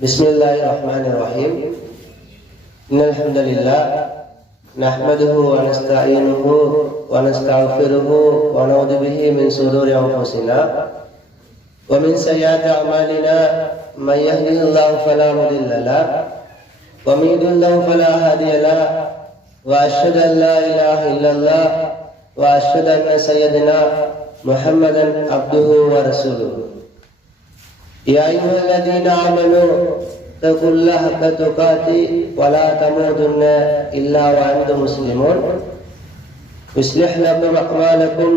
بسم الله الرحمن الرحيم إن الحمد لله نحمده ونستعينه ونستغفره ونعوذ به من شرور أنفسنا ومن سيئات أعمالنا من يهده الله فلا مضل له ومن يضلل فلا هادي له وأشهد أن لا إله إلا الله وأشهد أن سيدنا محمدا عبده ورسوله يا أيها الذين آمنوا اتقوا الله حق تقاته ولا تموتن إلا وأنتم مسلمون يصلح لكم أعمالكم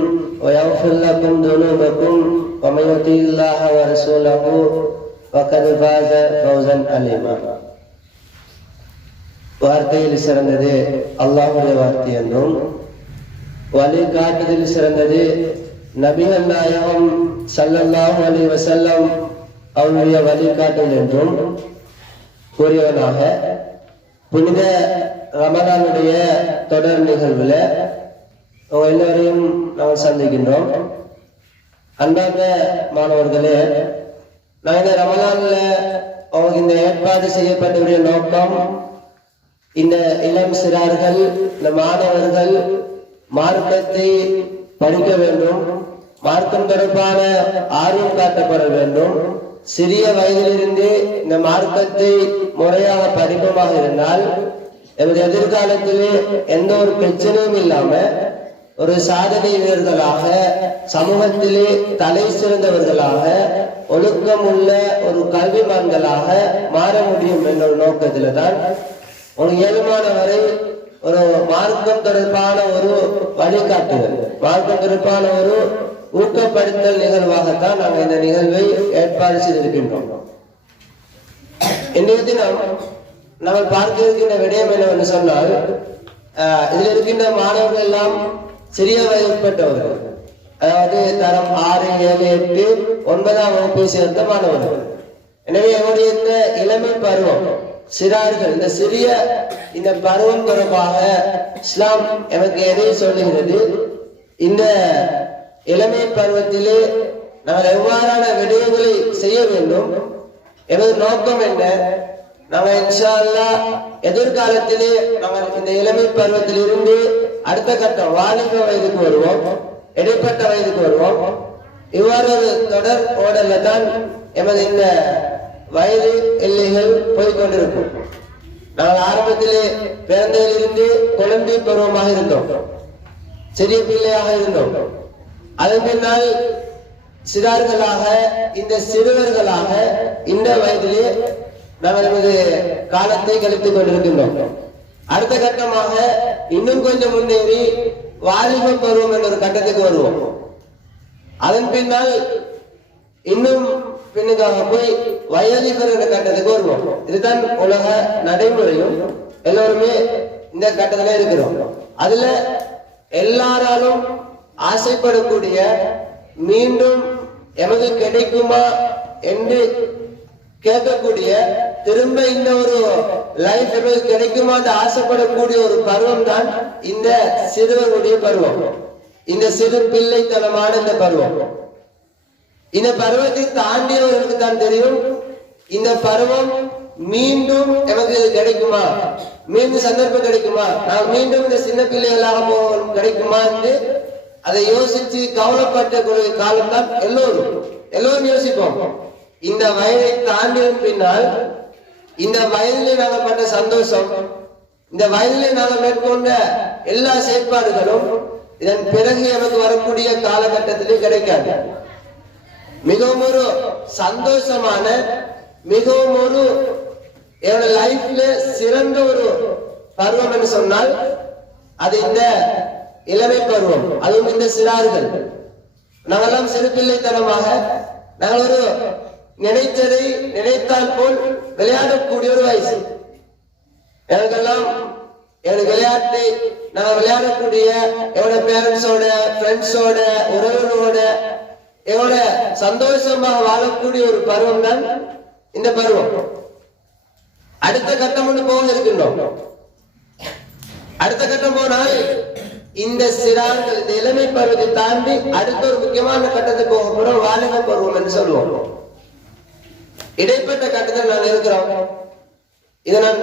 ويغفر لكم ذنوبكم ومن يطع الله ورسوله فقد فاز فوزا عظيما. வார்த்தையில் சிறந்தது அல்லாஹ்வுடைய வார்த்தை என்றும் வழிகாட்டுதலில் சிறந்தது நபிகள் நாயகம் ஸல்லல்லாஹு அலைஹி வஸல்லம் அவருடைய வழிகாட்டுதல் என்றும் கூறியவனாக புனித ரமலானுடைய தொடர் நிகழ்வுல எல்லோரையும் நாங்கள் சந்திக்கின்றோம். அன்பார்ந்த மாணவர்களே, நான் இந்த ரமலான்ல அவங்க இந்த ஏற்பாடு செய்யப்பட்டவுடைய நோக்கம், இந்த இளம் சிறார்கள், இந்த மாணவர்கள் மார்க்கத்தை படிக்க வேண்டும், மார்க்கம் தொடர்பான ஆர்வம் காட்டப்பட வேண்டும். சிறிய வயதிலிருந்து இந்த மார்க்கத்தை முறையாக படிப்பமாக இருந்தால் எமது எதிர்காலத்திலே எந்த ஒரு பிரச்சனையும் இல்லாம ஒரு சாதனை வீரர்களாக, சமூகத்திலே தலை சிறந்தவர்களாக, ஒழுக்கம் உள்ள ஒரு கல்விமான்களாக மாற முடியும் என்ற ஒரு நோக்கத்தில தான் ஒரு ஏழுமான வரை ஒரு மார்க்கம் தொடர்பான ஒரு வழிகாட்டுதல், மார்க்கம் தொடர்பான ஒரு ஊக்கப்படுத்தல் நிகழ்வாகத்தான் நாங்கள் இந்த நிகழ்வை ஏற்பாடு செய்திருக்கின்றோம். இன்றைய தினம் நாங்கள் பார்க்க இருக்கின்ற விடயம் என்னவென்று சொன்னால், இதில் இருக்கின்ற மாணவர்கள் எல்லாம் சிறிய வயதுப்பட்டவர்கள், அதாவது தரம் 6, 7, 8, 9ஆம் வகுப்பை சேர்ந்த மாணவர்கள். எனவே எங்களுடைய இந்த இளமை பருவம், சிறார்கள், இந்த சிறிய இந்த பருவம் தொடர்பாக இஸ்லாம் எனக்கு எதை சொல்லுகிறது, இந்த இளமை பருவத்திலே நாங்கள் எவ்வாறான விடயங்களை செய்ய வேண்டும், எனது நோக்கம் என்ன, நாங்கள் இன்ஷா அல்லாஹ் எதிர்காலத்திலே நாங்கள் இந்த இளமை பருவத்தில் இருந்து அடுத்த கட்டம் வாலிப வயதுக்கு வருவோம், இடைப்பட்ட வயதுக்கு வருவோம். இவ்வாறு ஒரு தொடர் ஓடல்ல தான் எமது இந்த வயது எல்லைகள் போய்கொண்டிருக்கும். நாங்கள் ஆரம்பத்திலே பிறந்ததிலிருந்து குழந்தை பருவமாக இருந்தோம், சிறிய பிள்ளையாக இருந்தோம். அதன் பின்னால் சிறார்களாக, இந்த சிறுவர்களாக இந்த வயதிலே நாங்கள் நமது காலத்தை கழித்துக் கொண்டிருக்கின்றோம். அடுத்த கட்டமாக இன்னும் கொஞ்சம் முன்னேறி வாலிப பருவம் என்ற ஒரு கட்டத்துக்கு வருவோம். அதன் பின்னால் இன்னும் பின்னுக்காக போய் வயோதிபர் என்ற கட்டத்துக்கு வருவோம். இதுதான் உலக நடைமுறையும், எல்லோருமே இந்த கட்டத்துல இருக்கிறோம். அதுல எல்லாராலும் ஆசைப்படக்கூடிய, மீண்டும் எமக்கு கிடைக்குமா என்று கேட்கக்கூடிய, திரும்ப இந்த ஒரு லைஃப் எமக்கு கிடைக்குமா என்று ஆசைப்படக்கூடிய ஒரு பருவம் தான் இந்த சிறுவனுடைய பருவம், இந்த சிறு பிள்ளைத்தனமான இந்த பருவம். இந்த பருவத்தை தாண்டியவர்களுக்கு தான் தெரியும், இந்த பருவம் மீண்டும் எமக்கு கிடைக்குமா, மீண்டும் சந்தர்ப்பம் கிடைக்குமா, நான் மீண்டும் இந்த சின்ன பிள்ளைகளாக கிடைக்குமா என்று அதை யோசிச்சு கவலைப்பட்ட காலம் தான் எல்லோரும் யோசிப்போம். இந்த வயதை தாண்டியும் பின்னால், இந்த வயதிலே நாங்கள் பட்ட சந்தோஷம், இந்த வயதிலே நாங்கள் மேற்கொண்ட எல்லா செயற்பாடுகளும் இதன் பிறகு எனக்கு வரக்கூடிய காலகட்டத்திலே கிடைக்காது. மிகவும் ஒரு சந்தோஷமான, மிகவும் ஒரு என்னோட லைஃப்ல சிறந்த ஒரு பருவம் என்று சொன்னால் அது இந்த இளமை பருவம், அதுவும் இந்த சிறார்கள். நாங்கெல்லாம் சிறு பிள்ளைத்தனமாக நாங்கள் ஒரு நினைத்ததை நினைத்தால் போல் விளையாடக்கூடிய ஒரு வயசு. எனக்கெல்லாம் என்னுடைய விளையாட்டை நாங்கள் விளையாடக்கூடிய, என்னோட பேரண்ட்ஸோட, ஃப்ரெண்ட்ஸோட, உறவினரோட எவ்வளவு சந்தோஷமாக வாழக்கூடிய ஒரு பருவம் தான் இந்த பருவம். அடுத்த கட்டம் ஒன்று போக இருக்கின்றோம். அடுத்த கட்டம் போனால் இந்த சிறார்கள், இந்த இளமை பருவத்தை தாண்டி அடுத்த ஒரு முக்கியமான கட்டத்துக்கு போக போறோம், வாலிப பருவம் என்று சொல்லுவோம். இடைப்பட்ட கட்டத்தில் நாங்கள் இருக்கிறோம். இதை நான்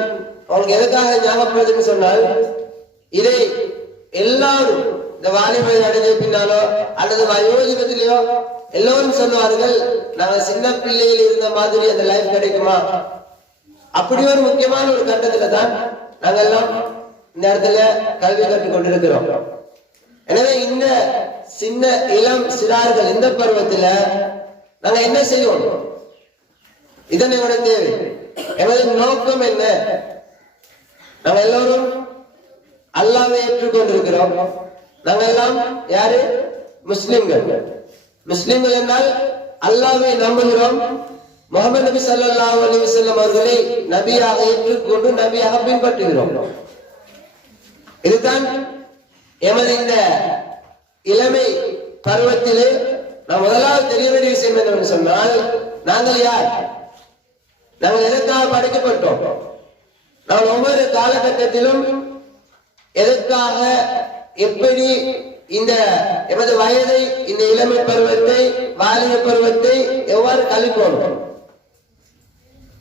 அவங்களுக்கு எதுக்காக ஞாபகப்படுதுன்னு சொன்னால், இதை எல்லாரும் இந்த வாலிபை அடைஞ்ச பின்னாலோ அல்லது வயோதிபத்திலேயோ எல்லோரும் சொல்லுவார்கள், நாங்க சின்ன பிள்ளையில் இருந்த மாதிரி அந்த லைஃப் கிடைக்குமா? அப்படி ஒரு முக்கியமான ஒரு கட்டத்துல தான் நாங்கள் எல்லாம் இந்த இடத்துல கல்வி கற்றுக் கொண்டிருக்கிறோம். எனவே இந்த சின்ன இளம் சிறார்கள் இந்த பருவத்துல நாங்க என்ன செய்வோம்? இதன் எங்களோட தேவை, எங்களது நோக்கம் என்ன? நாங்கள் எல்லோரும் அல்லாஹ்வை ஏற்றுக்கொண்டிருக்கிறோம். நாங்கள் எல்லாம் யாரு? முஸ்லிம்கள். முஸ்லிம்கள் என்றால் அல்லாஹ்வை நம்புகிறோம். முஹம்மது நபி ஸல்லல்லாஹு அலைஹி வஸல்லம் அவர்களை நபியாக ஏற்றுக்கொண்டு நபியாக பின்பற்றுகிறோம். இதுதான் எமது இந்த இளமை பருவத்திலே நாம் முதலாவது தெரிய வேண்டிய விஷயம் என்னவென்று சொன்னால், நாங்கள் யார்? நாங்கள் எதற்காக படைக்கப்பட்டோம்? நாம் ஒவ்வொரு காலகட்டத்திலும் எதற்காக, எப்படி இந்த எமது வயதை, இந்த இளமை பருவத்தை, வாலிப பருவத்தை எவ்வாறு கழிப்போம்,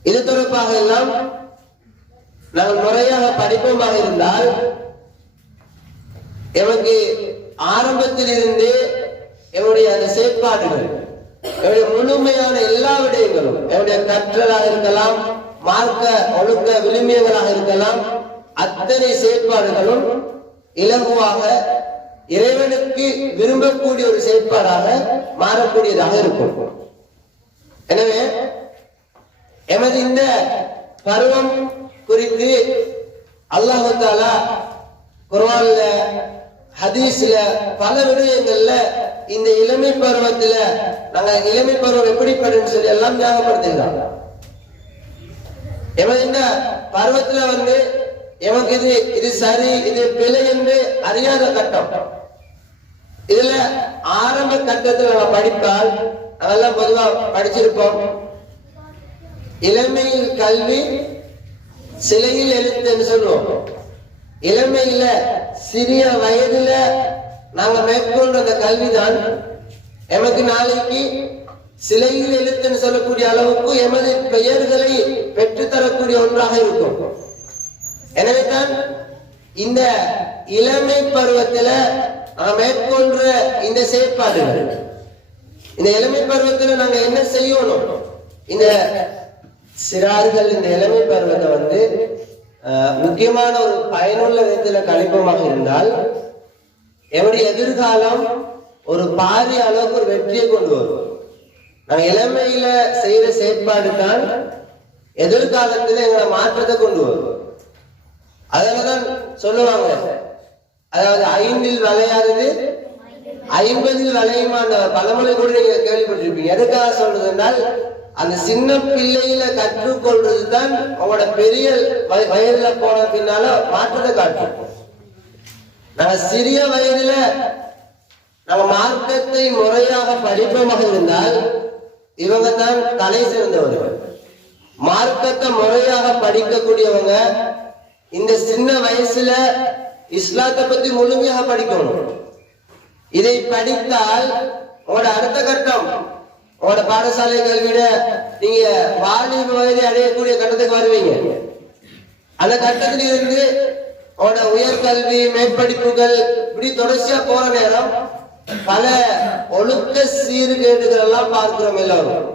இது தொடர்பாக எல்லாம் நாங்கள் முறையாக படிப்போமாக இருந்தால் எமக்கு ஆரம்பத்தில் இருந்தே எங்களுடைய அந்த செயற்பாடுகள், என்னுடைய முழுமையான எல்லா விடயங்களும், என்னுடைய கற்றலாக இருக்கலாம், மார்க்க ஒழுக்க விழுமியங்களாக இருக்கலாம், அத்தனை செயற்பாடுகளும் இலகுவாக இறைவனுக்கு விரும்பக்கூடிய ஒரு செயற்பாடாக மாறக்கூடியதாக இருக்கும். எனவே எமது இந்த பருவம் குறித்து அல்லாஹ் தஆலா குர்ஆன்ல, ஹதீஸ்ல, பல விடயங்கள்ல இந்த இளமை பருவத்துல நாங்க இளமை பருவம் எப்படிப்படும் சொல்லி எல்லாம் ஞாபகப்படுத்துகிறாங்க. எமது இந்த பருவத்துல எமக்கு இது சரி, இது பிழை என்று அறியாத கட்டம். இதுல ஆரம்ப கட்டத்தில் நம்ம படிப்பால் அதெல்லாம் பொதுவா படிச்சிருப்போம். இளமையில் கல்வி, சிலையில் எழுத்துன்னு சொல்லுவோம். இளமையில சிறிய வயதுல நாங்க மேற்கொண்ட அந்த கல்விதான் எமக்கு நாளைக்கு சிலையில் எழுத்துன்னு சொல்லக்கூடிய அளவுக்கு எமது பெயர்களை பெற்றுத்தரக்கூடிய ஒன்றாக இருக்கும். எனவே தான் இந்த இளமை பருவத்துல மேற்கொண்ட இந்த செயற்பாடுகள், இந்த இளமை பருவத்துல நாங்க என்ன செய்யணும்? இந்த சிறார்கள் இந்த இளமை பருவத்தை முக்கியமான ஒரு பயனுள்ள விதத்துல கழிப்பமாக இருந்தால் எவருடைய எதிர்காலம் ஒரு பாரிய அளவுக்கு ஒரு வெற்றியை கொண்டு வரும். நாங்க இளமையில செய்யற செயற்பாடு தான் எதிர்காலத்துல எங்களை மாற்றத்தை கொண்டு வரும். அதனாலதான் சொல்லுவாங்க, அதாவது 5இல் வளையாதது 50இல் வளையுமான பழமொழி கூட நீங்க கேள்விப்பட்டிருப்பீங்க. எதுக்காக சொல்றதுனால், அந்த சின்ன பிள்ளையில கற்றுக்கொள்றது தான் அவங்களோட பெரிய வயதுல போன பின்னால மாற்றத்தை காட்டும். நாங்க சிறிய வயதுல நம்ம மார்க்கத்தை முறையாக படிப்பமாக இருந்தால் இவங்க தான் தலை சிறந்தவர்கள். மார்க்கத்தை முறையாக படிக்கக்கூடியவங்க இந்த சின்ன வயசுல இஸ்லாத்தை பத்தி முழுமையாக படிக்கணும். இதை படித்தால் உங்களோட அடுத்த கட்டம், உங்களோட பாடசாலை கல்வியில நீங்க வாலிப வயதை அடையக்கூடிய கட்டத்துக்கு வருவீங்க. அந்த கட்டத்தில் இருந்து உங்களோட உயர்கல்வி, மேற்படிப்புகள் இப்படி தொடர்ச்சியா போற நேரம் பல ஒழுக்க சீர்கேடுகள் எல்லாம் பார்க்கிறோம். எல்லாரும்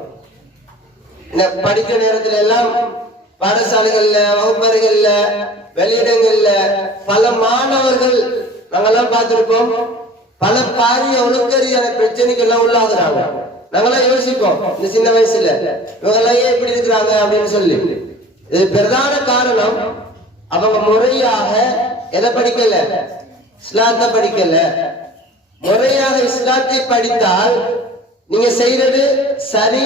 இந்த படிக்கிற நேரத்துல எல்லாம் பாடசாலைகள்ல, வகுப்பறைகள்ல, வெளியிடங்கள்ல பல மாணவர்கள் நாங்கெல்லாம் பார்த்திருக்கோம், பல பாரிய ஒழுக்கறியான பிரச்சனைக்கு எல்லாம் உள்ளாகுறாங்க. நாங்கெல்லாம் யோசிப்போம், இந்த சின்ன வயசுல இவங்க எல்லாம் ஏன் இப்படி இருக்கிறாங்க அப்படின்னு சொல்லி. இது பிரதான காரணம், அவங்க முறையாக எதை படிக்கல? இஸ்லாத்தை படிக்கல. முறையாக இஸ்லாத்தை படித்தால் நீங்க செய்யறது சரி,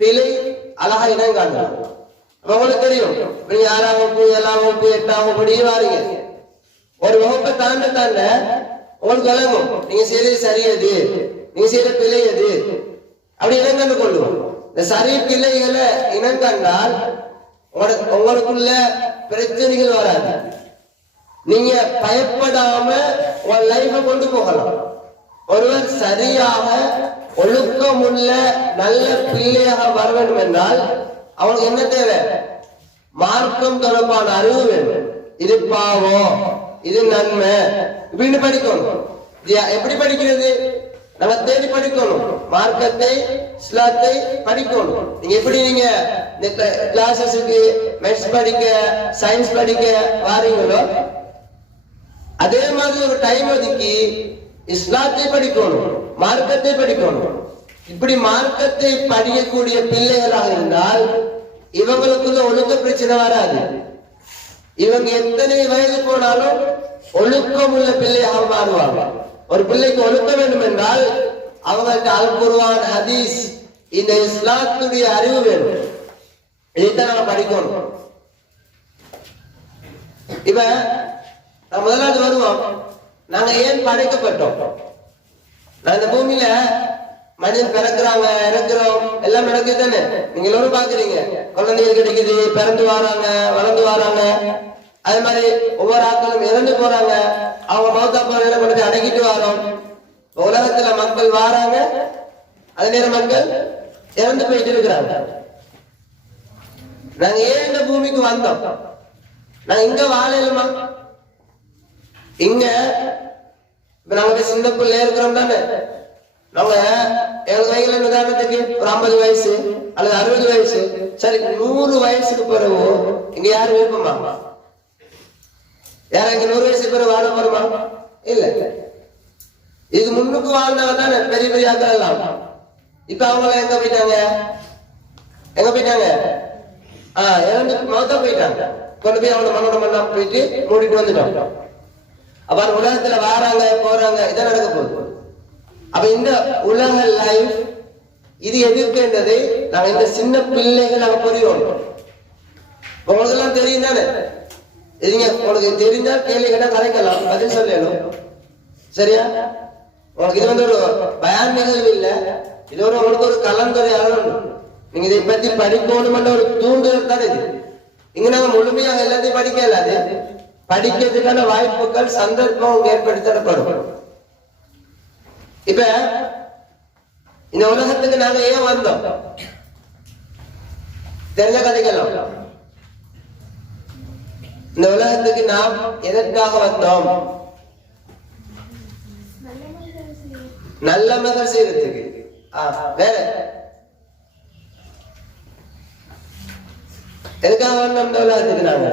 பிழை அழகா இனம் காணலாம். உங்களுக்கு தெரியும், நீங்க 6ஆம் வகுப்பு, 7ஆம் வகுப்பு, 8ஆம் வகுப்பு படியே வாரீங்க. ஒரு வகுப்பை தாண்ட உங்களுக்கு விளங்கும், நீங்க செய்யறது சரியது, நீங்க செய்யற பிழை எது அப்படி இனம் கண்டு கொள்ளுவோம். இந்த சரி பிள்ளைகளை இனம் கண்டால் உங்களுக்குள்ள பிரச்சனைகள் வராது. நீங்க பயப்படாம உங்க லைஃபை கொண்டு போகலாம். ஒருவர் சரியாக ஒழுக்கமுள்ள நல்ல பிள்ளையாக வர வேண்டும் என்றால் அவனுக்கு என்ன தேவை? மார்க்கம் தொடர்பான அறிவு வேண்டும். இது பாவம், இது நன்மை இப்படின்னு படிக்கணும். எப்படி படிக்கிறது? நம்ம தேடி படிக்கணும். மார்க்கத்தை, இஸ்லாத்தை படிக்கணும். நீங்க எப்படி நீங்க இந்த கிளாஸஸுக்கு மேத்ஸ் படிக்க, சயின்ஸ் படிக்க வாரீங்களோ அதே மாதிரி ஒரு டைம் ஒதுக்கி இஸ்லாத்தை படிக்கணும், மார்க்கத்தை படிக்கணும். இப்படி மார்க்கத்தை படிக்கக்கூடிய பிள்ளைகளாக இருந்தால் இவங்களுக்குள்ள ஒழுக்க பிரச்சனை வராது. இவங்க எத்தனை வயது போனாலும் ஒழுக்கம் உள்ள பிள்ளையாக மாறுவாங்க. ஒரு பிள்ளைக்கு ஒழுக்கம் வேண்டும் என்றால் அவங்களுக்கு அல் குர்ஆன், ஹதீஸ், இந்த இஸ்லாத்துடைய அறிவு வேணும். இதைத்தான் நம்ம படிக்கணும். இப்ப முதலாவது வருவோம், நாங்க ஏன் படைக்கப்பட்டோம்? நான் இந்த பூமியில மனிதன் பிறக்கிறாங்க, இறக்குறோம், எல்லாம் நடக்குது தானே. நீங்க எல்லாரும் பாக்குறீங்க, குழந்தைகள் கிடைக்குது, பிறந்து வராங்க, வளர்ந்து வராங்க. அதே மாதிரி ஒவ்வொரு ஆட்களும் இறந்து போறாங்க, அவங்க மௌத்தா போற கொண்டு அடக்கிட்டு வரோம். உலகத்துல மக்கள் வாராங்க, அதே நேரம் மக்கள் இறந்து போயிட்டு இருக்கிறாங்க. நாங்க ஏன் இந்த பூமிக்கு வந்தோம்? நாங்க இங்க வாழலுமா? இங்க இப்ப நாங்க சிங்கப்பூர்ல இருக்கிறோம் தானே. நாங்க எங்களுக்கு வயசுல உதாரணத்துக்கு ஒரு 50 வயசு அல்லது 60 வயசு, சரி 100 வயசுக்கு பிறகு இங்க யாரு விருப்பமா? யாரும் இங்க 100 வயசுக்கு பிறகு வாழ போறோமா? இல்ல. இதுக்கு முன்னுக்கு வாழ்ந்தவங்க தானே பெரிய பெரிய ஆட்கள் எல்லாம். இப்ப அவங்க எங்க போயிட்டாங்க? எங்க போயிட்டாங்க? இறந்து மௌத்தா போயிட்டாங்க. கொண்டு போய் அவனோட மண்ணோட மண்ணா போயிட்டு மூடிட்டு வந்துட்டோம். அப்ப உலகத்துல வாராங்க, போறாங்க, இதான் நடக்க போகுது. அப்ப இந்த உலக லைஃப் இது எதிர்க்கின்றதை நாங்க இந்த சின்ன பிள்ளைகள் நாங்க புரியும். உங்களுக்கு எல்லாம் தெரியும் தானே. உங்களுக்கு தெரிஞ்சா கேள்வி கேட்டா கலைக்கலாம், பதில் சொல்லணும். சரியா? உங்களுக்கு இது ஒரு பயான் நிகழ்வு இல்ல, இது உங்களுக்கு ஒரு கலந்துரையாடல். நீங்க இதை பத்தி படிக்கணும் ஒரு தூண்டுதல் தானே இது. இங்க நாங்க முழுமையாக எல்லாத்தையும் படிக்க இல்லாது, படிக்கிறதுக்கான வாய்ப்புகள், சந்தர்ப்பம் ஏற்படுத்தி தரப்படும். இப்ப இந்த உலகத்துக்கு நாங்க ஏன் வந்தோம்? தெரிஞ்ச கதைக்கலாம். இந்த உலகத்துக்கு நாம் எதற்காக வந்தோம்? நல்ல மகள் செய்யறதுக்கு. வேற எதுக்காக வந்தோம் இந்த உலகத்துக்கு? நாங்க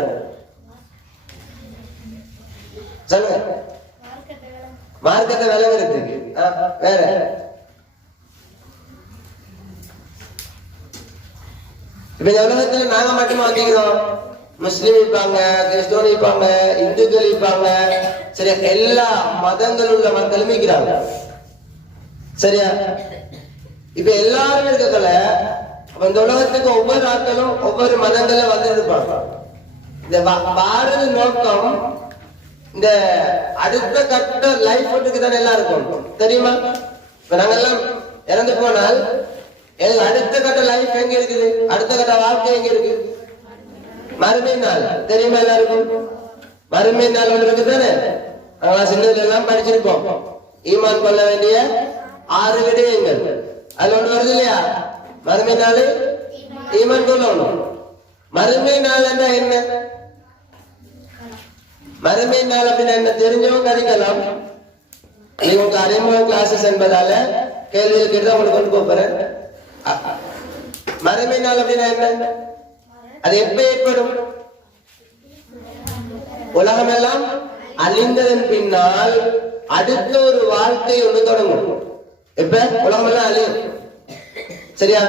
சொல்லுங்க. மார்க்கத்தை விளங்குறதுக்கு. வேற இப்ப இந்த உலகத்துல நாங்க மட்டுமா வந்தீங்களோம்? முஸ்லிம் இருப்பாங்க, கிறிஸ்தவன் இருப்பாங்க, இந்துக்கள் இருப்பாங்க, சரியா? எல்லா மதங்கள் உள்ள மக்களும் இருக்கிறாங்க. சரியா? இப்ப எல்லாரும் இருக்கல. இந்த உலகத்துக்கு ஒவ்வொரு ஆட்களும் ஒவ்வொரு மதங்கள்ல வந்து இருப்பாங்க. இந்த பாரத நோக்கம் இந்த அடுத்த கட்ட லைஃப் ஓட்டுக்கு தானே எல்லாம் இருக்கும், தெரியுமா? இப்ப நாங்க எல்லாம் இறந்து போனால் அடுத்த கட்ட லைஃப் எங்க இருக்குது? அடுத்த கட்ட வாழ்க்கை எங்க இருக்கு? மறுமை நாள். தெரியுமா எல்லாருக்கும்? மறுமை நாள் ஒன்று இருக்கு தானே. சின்னதுல எல்லாம் படிச்சிருப்போம். ஈமான் கொள்ள வேண்டிய 6 விடயங்கள். அதுல ஒண்ணு வருது இல்லையா? மறுமை நாள் ஈமான் கொள்ளணும். மறுமை நாள் என்ன? மறுமை நாள் அப்படின்னா என்ன தெரிஞ்சவங்க கதைக்கலாம். நீங்க உங்க அறிமுக கிளாஸஸ் என்பதால கேள்விகள் கேட்டு உங்களுக்கு கொண்டு போறேன். மறுமை நாள் அப்படின்னா என்ன? அது எப்ப ஏற்படும்? உலகம் எல்லாம் அழிந்ததன் பின்னால் அடுத்த ஒரு வாழ்க்கை ஒன்று தொடங்கும். எப்ப உலகம் எல்லாம் அழியும். சரியா?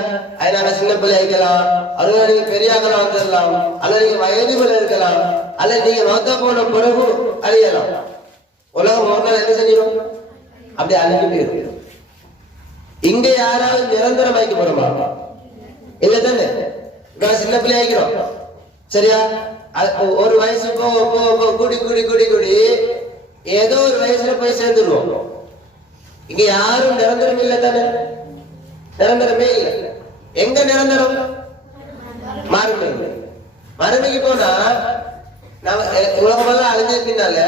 அதனால சின்ன பிள்ளை இருக்கலாம், அல்லது நீங்க பெரியாக்கலாம் வந்துடலாம், அல்லது நீங்க வயதுகள் இருக்கலாம், அல்லது நீங்க மொத்த போன பிறகு அழியலாம். உலகம் ஒரு நாள் என்ன செஞ்சிடும்? அப்படி அழிஞ்சு போயிடும். இங்க யாராவது நிரந்தரம் வைக்க போறோமா? இல்ல தானே. சின்ன பிள்ளை ஆகிக்கிறோம். சரியா? ஒரு வயசு கூடி கூடி கூடி கூடி ஏதோ ஒரு வயசுல போய் சேர்ந்துருவோம். இங்க யாரும் நிரந்தரம் இல்லை தானே. நிரந்தரமே இல்லை. எங்க நிரந்தரம்? மறுமை. மறுமைக்கு போனா உலகம் எல்லாம் அழிஞ்சதுனால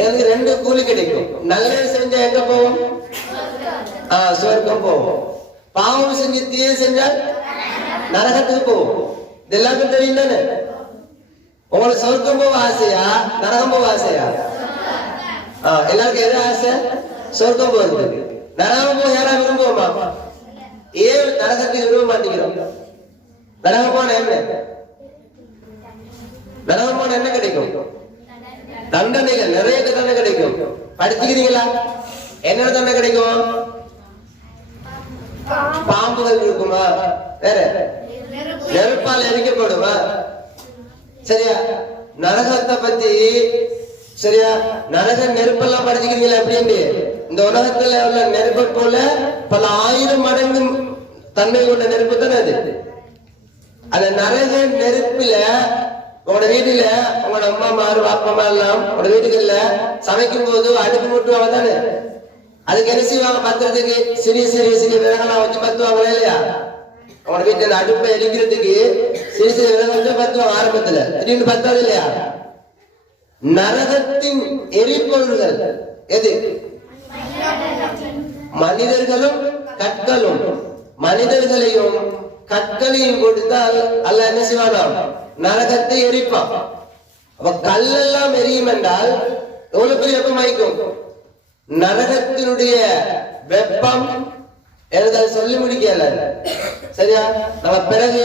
எனக்கு 2 கூலி கிடைக்கும். நல்லது செஞ்சா எங்க போவோம்? சொர்க்கம் போவோம். பாவம் செஞ்சு தீய செஞ்சால் நரகத்துக்கு போவோம். இது எல்லாருக்கும் தெரியும் தானே? உங்களுக்கு சொர்க்கம் போக ஆசையா நரகம் போக ஆசையா? எல்லாருக்கும் எது ஆசை? சொர்க்கம் போறது. நரகம் போக யாரா விரும்புவோமா? ஏன் நரகத்துக்கு விரும்ப மாட்டேங்கிறோம்? நரகம் போன என்ன? நரகம் போன என்ன கிடைக்கும்? தண்டனைகள், நிறைய தண்டனை கிடைக்கும். படிச்சுக்கிறீங்களா? என்ன தண்டனை கிடைக்கும்? பாம்புகள் இருக்குமா? வேற நெருப்பால் எரிக்கப்படுமா? சரியா? நரகத்தை பத்தி சரியா? நரக நெருப்பெல்லாம் படிச்சுக்கிறீங்களா? எப்படி இந்த உலகத்துல உள்ள நெருப்பை போல பல 1000 மடங்கு தன்மை கொண்ட நெருப்பு தானே அது. அந்த நரக நெருப்புல உங்களோட வீட்டுல உங்களோட அம்மா மாறு அப்பா எல்லாம் உங்களோட வீட்டுகள்ல சமைக்கும் போது அடுப்பு மூட்டுவாங்க தானே. அதுக்கு என்ன செய்வாங்க? பத்துறதுக்கு சிறிய சிறிய சிறிய விறகெல்லாம் வச்சு பத்துவாங்களா இல்லையா? உங்களோட வீட்டுல அடுப்பை எரிக்கிறதுக்கு சிறிய சிறிய விறகு வச்சு பத்துவாங்க ஆரம்பத்துல. திடீர்னு பத்தாது இல்லையா? நரகத்தின் எரிபொருள்கள் எது? மனிதர்களும் கற்களும். மனிதர்களையும் கற்களையும் கொடுத்தால் அல்ல என்ன செய்வானாம்? நரகத்தை எரிப்பான். அப்ப கல்லெல்லாம் எரியும் என்றால் எவ்வளவு பெரிய வெப்பம் வைக்கும்? நரகத்தினுடைய வெப்பம் எனக்கு சொல்லி முடிக்கல. சரியா? நம்ம பிறகு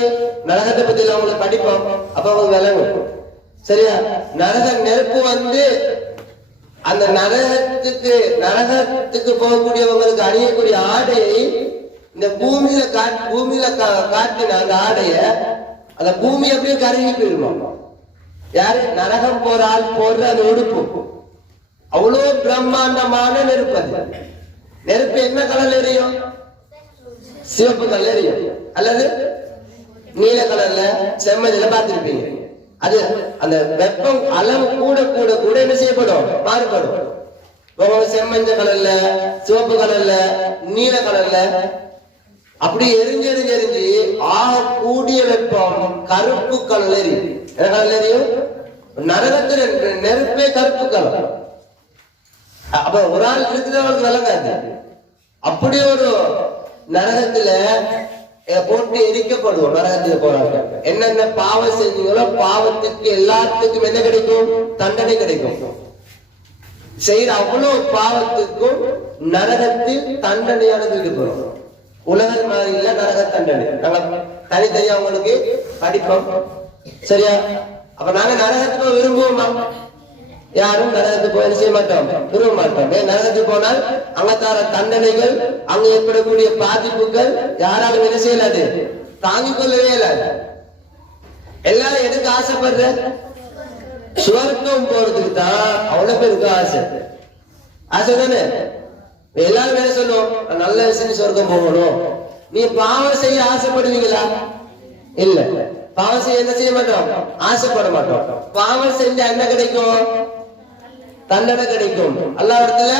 நரகத்தை பத்தி அவங்களுக்கு படிப்போம். அப்ப அவங்க விளங்கும். சரியா? நரக நெருப்பு அந்த நரகத்துக்கு போகக்கூடியவங்களுக்கு அணியக்கூடிய ஆடையை இந்த பூமியில காட்டின அந்த ஆடைய அந்த பூமி அப்படியே கருகி போயிருமா? யாரு? நரகம் போறால் போடுற அந்த உடுப்பு அவ்வளவு பிரம்மாண்டமான நெருப்பு. அது நெருப்பு என்ன கலர்ல எரியும்? சிவப்பு கலர்ல எரியும் அல்லது நீல கலர்ல செம்மதில பார்த்திருப்பீங்க. அது அந்த வெப்பம் அளவு கூட கூட கூட என்ன செய்யப்படும்? மாறுபடும். செம்மஞ்ச கலர்ல, சிவப்பு கலர்ல, நீல கலர்ல அப்படி எரிஞ்சு எரிஞ்சு எரிஞ்சு ஆக கூடிய வெப்பம் கருப்பு கலர்ல எரியும். என்ன கலர்ல எரியும்? நரகத்துல நெருப்பே கருப்பு கலர். அப்ப ஒரு ஆள் இருக்கிறவங்களுக்கு விளங்காது. அப்படி ஒரு நரகத்துல போட்டு எரிக்கப்படுவோம். நரகத்துக்கு போறாங்க. என்னென்ன பாவம் செஞ்சீங்களோ பாவத்துக்கு எல்லாத்துக்கும் என்ன கிடைக்கும்? தண்டனை கிடைக்கும். செய்யற அவ்வளவு பாவத்துக்கும் நரகத்தில் தண்டனையானது போறோம். உலகம் மாதிரி இல்ல நரக தண்டனை. நாங்க தனித்தனியா அவங்களுக்கு படிப்போம். சரியா? அப்ப நாங்க நரகத்துக்கு விரும்புவோமா? யாரும் நரகத்துக்கு போய் செய்ய மாட்டோம், விரும்ப மாட்டோம். நரகத்துக்கு போனால் அங்க தர தண்டனைகள், அங்க ஏற்படக்கூடிய பாதிப்புகள் யாராலும் என்ன செய்யலாது? தாங்கிக் கொள்ளவே இயலாது. எல்லாரும் எதுக்கு ஆசைப்படுற? சுவர்க்கம் போறதுக்கு தான் அவ்வளவு பேருக்கு ஆசை. ஆசை தானே? எல்லாரும் என்ன சொல்லுவோம்? நல்ல விஷயம் சொர்க்கம் போகணும். நீ பாவம் செய்ய ஆசைப்படுவீங்களா? இல்ல. பாவம் செய்ய என்ன செய்ய மாட்டோம்? ஆசைப்பட மாட்டோம். பாவம் செஞ்சா என்ன கிடைக்கும்? தண்டனை கிடைக்கும். அல்லா இடத்துல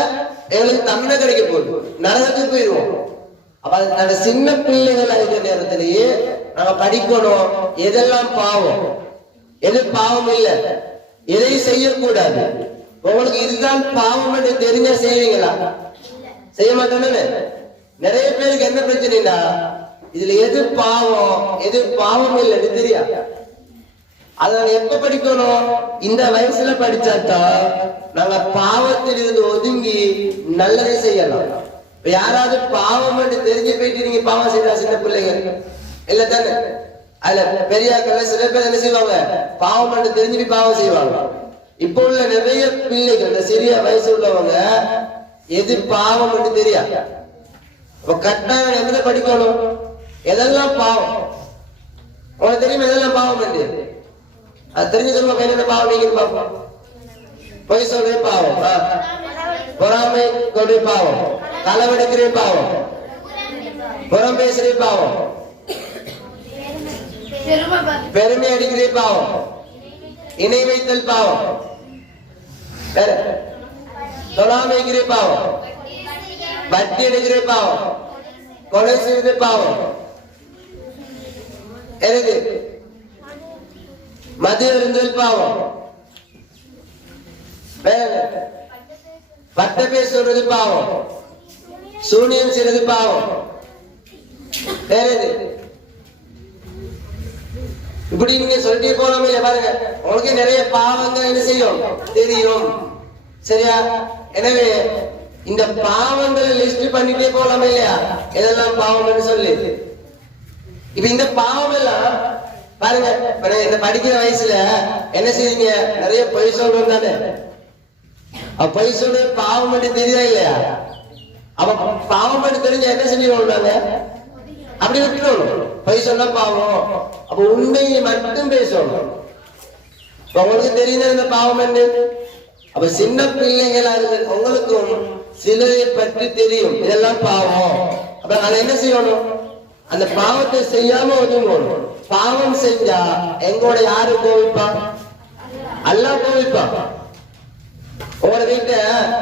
எங்களுக்கு தண்டனை கிடைக்க போகுது. நரகத்துக்கு போயிடுவோம். அப்ப அந்த சின்ன பிள்ளைகள் இருக்கிற நேரத்திலேயே நாங்க படிக்கணும். எதெல்லாம் பாவம், எது பாவம் இல்ல, எதை செய்யக்கூடாது. உங்களுக்கு இதுதான் பாவம் என்று தெரிஞ்சா செய்வீங்களா? செய்ய மாட்டேன்னு. நிறைய பேருக்கு என்ன பிரச்சனைனா இதுல எது பாவம் எது பாவம் இல்லைன்னு தெரியாது. அதை எப்ப படிக்கணும்? இந்த வயசுல படிச்சாதான் நாங்க பாவத்தில் இருந்து ஒதுங்கி நல்லதே செய்யலாம். யாராவது பாவம் என்று தெரிஞ்சு போயிட்டு நீங்க பாவம் செய்யறா சின்ன பிள்ளைங்க இல்ல தானே? அதுல பெரியாக்கள் சில பேர் என்ன செய்வாங்க? பாவம் என்று தெரிஞ்சு பாவம் செய்வாங்க. இப்போ உள்ள நிறைய பிள்ளைகள் இந்த சிறிய வயசு உள்ளவங்க எது பாவம் என்று தெரியாது. கட்டாயம் எந்த படிக்கணும்? எதெல்லாம் பாவம் உனக்கு தெரியும்? எதெல்லாம் பாவம் என்று அது தெரிஞ்சு சொல்லுங்க. என்ன பாவம் நீங்க பார்ப்போம்? பொய் சொல்றே பாவம், பொறாமை கொள்றே பாவம், களவெடுக்கிறே பாவம், புறம் பேசுறே பாவம், பெருமை அடிக்கிறே பாவம், இணை வைத்தல் பாவம், வேற தொழாமைக்கிறே பாவம், வட்டி எடுக்கிறே பாவம், கொலை செய்வது பாவம், எனக்கு மது இருந்தல் பாவம், பட்ட பேசுறது பாவம், சூனியம் செய்யறது பாவம். வேற எது? இப்படி நீங்க சொல்லிட்டு போனோமே பாருங்க, உங்களுக்கு நிறைய பாவங்கள் என்ன செய்யும் தெரியும். சரியா? எனவே இந்த பாவங்களை லிஸ்ட் பண்ணிட்டே போலாமே இல்லையா, எதெல்லாம் பாவம்னு சொல்லி. இப்ப இந்த பாவம் எல்லாம் பாருங்க, இந்த படிக்கிற வயசுல என்ன செய்வீங்க, நிறைய பொய் சொல்றோம் தானே. பொய் சொல்ற பாவம் மட்டும் தெரியுதா இல்லையா? அப்ப பாவம் மட்டும் தெரிஞ்சா என்ன செஞ்சுருவாங்க, அப்படி விட்டுறணும். பொய் சொன்னா பாவம். அப்ப உண்மையை மட்டும் பேசணும். உங்களுக்கு தெரியுது இந்த பாவம் என்ன. அப்ப சின்ன பிள்ளைகளா இருக்கு உங்களுக்கும் சிலரை பற்றி தெரியும், இதெல்லாம் பாவம். அப்ப அதை என்ன செய்யணும், அந்த பாவத்தை செய்யாம ஒதுங்கணும். பாவம் செஞ்சா எங்களோட யாரு கோவிப்பா, அல்லாஹ் கோவிப்பா. உங்களோட வீட்டை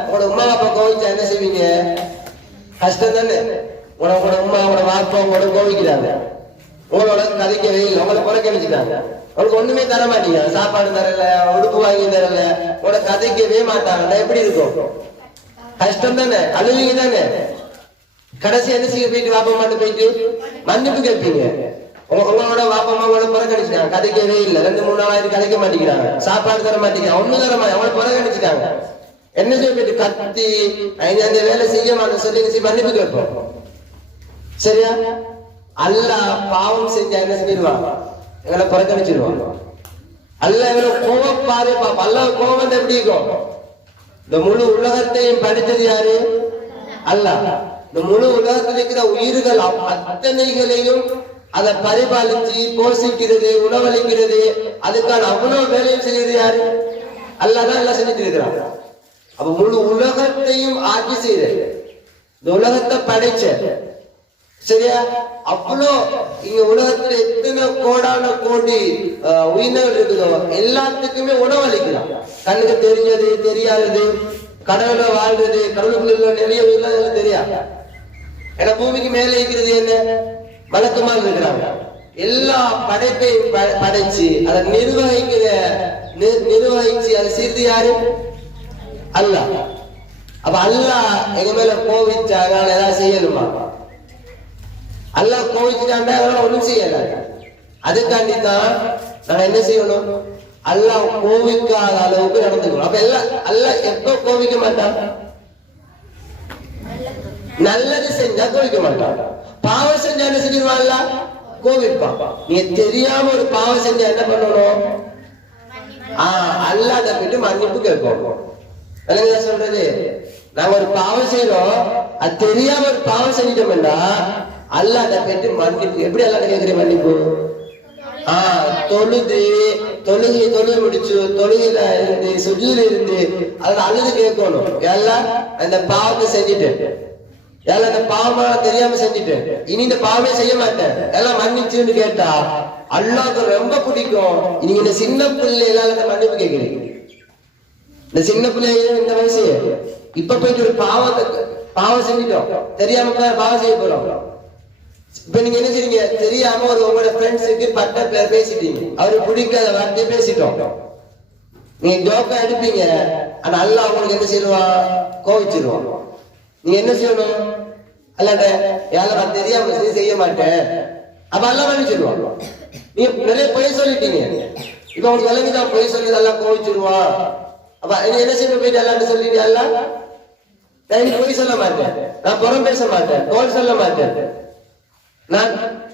உங்களோட உமா அப்பா கோவிச்சா என்ன செய்வீங்க, கஷ்டம் தானே. உங்களோட உமா உங்களோட வாப்பா உங்களோட கோவிக்கிறாங்க, உங்களோட கதைக்கவே இல்லை, உங்களை புறக்கணிச்சுட்டாங்க, உங்களுக்கு ஒண்ணுமே தர மாட்டீங்க, சாப்பாடு தரல, உடுப்பு வாங்கி தரல, உங்களோட கதைக்கவே மாட்டாங்க. எப்படி இருக்கும், கஷ்டம் தானே, அழுவீங்க தானே. கடைசி என்ன செய்ய போயிட்டு வாப்பா மாட்டு போயிட்டு மன்னிப்பு கேட்பீங்க. உங்களோட வாப்பா உங்களோட புறக்கணிச்சுட்டாங்க, கதைக்கவே இல்லை, 2-3 நாளாயிரம் கதைக்க மாட்டேங்கிறாங்க, சாப்பாடு தர மாட்டேங்கிறாங்க, ஒண்ணும் தர மாட்டேங்க, அவங்களை புறக்கணிச்சுட்டாங்க. என்ன செய்ய போயிட்டு கத்தி அந்த வேலை செய்ய மாட்டேன் சொல்லி மன்னிப்பு கேட்போம். சரியா? அல்லாஹ் பாவம் செஞ்சா என்ன செஞ்சிருவாங்க, எங்களை புறக்கணிச்சிருவாங்க. அல்லாஹ் எங்களை கோவப்பாரு பாப்பா. அல்லாஹ் கோவம் எப்படி இருக்கும், இந்த முழு உலகத்தையும் படித்தது யாரு, அல்லாஹ். இந்த முழு உலகத்தில் இருக்கிற உயிர்கள் அத்தனைகளையும் அதை பரிபாலிச்சு போஷிக்கிறது, உணவளிக்கிறது, அதுக்கான அவ்வளவு வேலையும் செய்யறது யாரு, அல்லாஹ் தான் எல்லாம் செஞ்சுட்டு இருக்கிறாங்க. அப்ப முழு உலகத்தையும் ஆட்சி செய்யற, இந்த உலகத்தை படைச்ச. சரியா? அவ்வளோ இங்க உலகத்துல எத்தனை கோடான கோடி உயிரினங்கள் இருக்குதோ எல்லாத்துக்குமே உணவளிக்கலாம். கண்ணுக்கு தெரிஞ்சது தெரியாதது, கடவுள வாழ்றது, கடவுளுக்குள்ள நிறைய உயிரினங்கள் தெரியாது. ஏன்னா பூமிக்கு மேல இருக்கிறது என்ன, வழக்கமாக இருக்கிறாங்க. எல்லா படைப்பையும் படைச்சு அதை நிர்வகிச்சு அதை செய்து யாரு, அல்லாஹ். அப்ப அல்லாஹ் எங்க மேல கோவிச்சாங்க, ஏதாவது செய்யணுமா, அல்லாஹ் கோவிச்சுட்டாண்டா ஒண்ணும் செய்யல. அதுக்காண்டிதான் நாங்க என்ன செய்யணும், அல்லாஹ் கோவிக்காத அளவுக்கு நடந்துக்கணும். அப்ப எல்லாம் அல்லாஹ் எப்ப கோவிக்க மாட்டான், நல்லது செஞ்சா கோவிக்க மாட்டான். பாவம் செஞ்சா என்ன செஞ்சிருவான், அல்லாஹ் கோவிப்பான். நீங்க தெரியாம ஒரு பாவம் செஞ்சா என்ன பண்ணணும், அல்லாஹ்ட்ட போயிட்டு மன்னிப்பு கேட்போம். சொல்றது, நாங்க ஒரு பாவம் செய்யறோம், அது தெரியாம ஒரு பாவம் செஞ்சிட்டோம்னா அல்லாஹ்ட்ட போயிட்டு மன்னிப்பு. எப்படி அல்லாஹ்ட்ட கேட்கிற மன்னிப்பு, தொழுகை முடிச்சு தொழுகையில இருந்து சுஜூல இருந்து அதை அழுது கேட்கணும். எல்லாம் அந்த பாவத்தை செஞ்சுட்டேன், எல்லாம் இந்த பாவமா தெரியாம செஞ்சுட்டேன், இனி இந்த பாவமே செய்ய மாட்டேன், எல்லாம் மன்னிச்சுன்னு கேட்டா அல்லாஹ்க்கு ரொம்ப பிடிக்கும். நீங்க இந்த சின்ன பிள்ளை எல்லாம் மன்னிப்பு கேட்கிறீங்க. இந்த சின்ன பிள்ளைங்க இந்த வயசு இப்ப போயிட்டு ஒரு பாவம் செஞ்சுட்டோம், தெரியாம பாவம் செய்ய போறோம். இப்ப நீங்க என்ன செய்றீங்க, தெரியாம ஒரு உங்களோட ஃப்ரெண்ட்ஸுக்கு பட்ட பேர் பேசிட்டீங்க, அவருக்கு பிடிக்காத வார்த்தையை பேசிட்டோம். நீங்க ஜோக்கா எடுப்பீங்க, ஆனா அல்லாஹ் உங்களுக்கு என்ன செய்வான், கோவிச்சிருவான். நீங்க என்ன செய்யணும், அல்லாட்ட யாரும் தெரியாம செய்ய மாட்டேன், அப்ப அல்லாஹ் மன்னிச்சிருவான். நீங்க நிறைய பொய் சொல்லிட்டீங்க, இப்ப உங்களுக்கு விளங்கிதான் பொய் சொல்லி எல்லாம் கோவிச்சிருவான். அப்ப என்ன செய்ய போயிட்டு அல்லாட்ட சொல்லிட்டு, அல்லாஹ் நான் பொய் சொல்ல மாட்டேன், நான் புறம் பேச மாட்டேன், தோல் சொல்ல மாட்டேன், நான்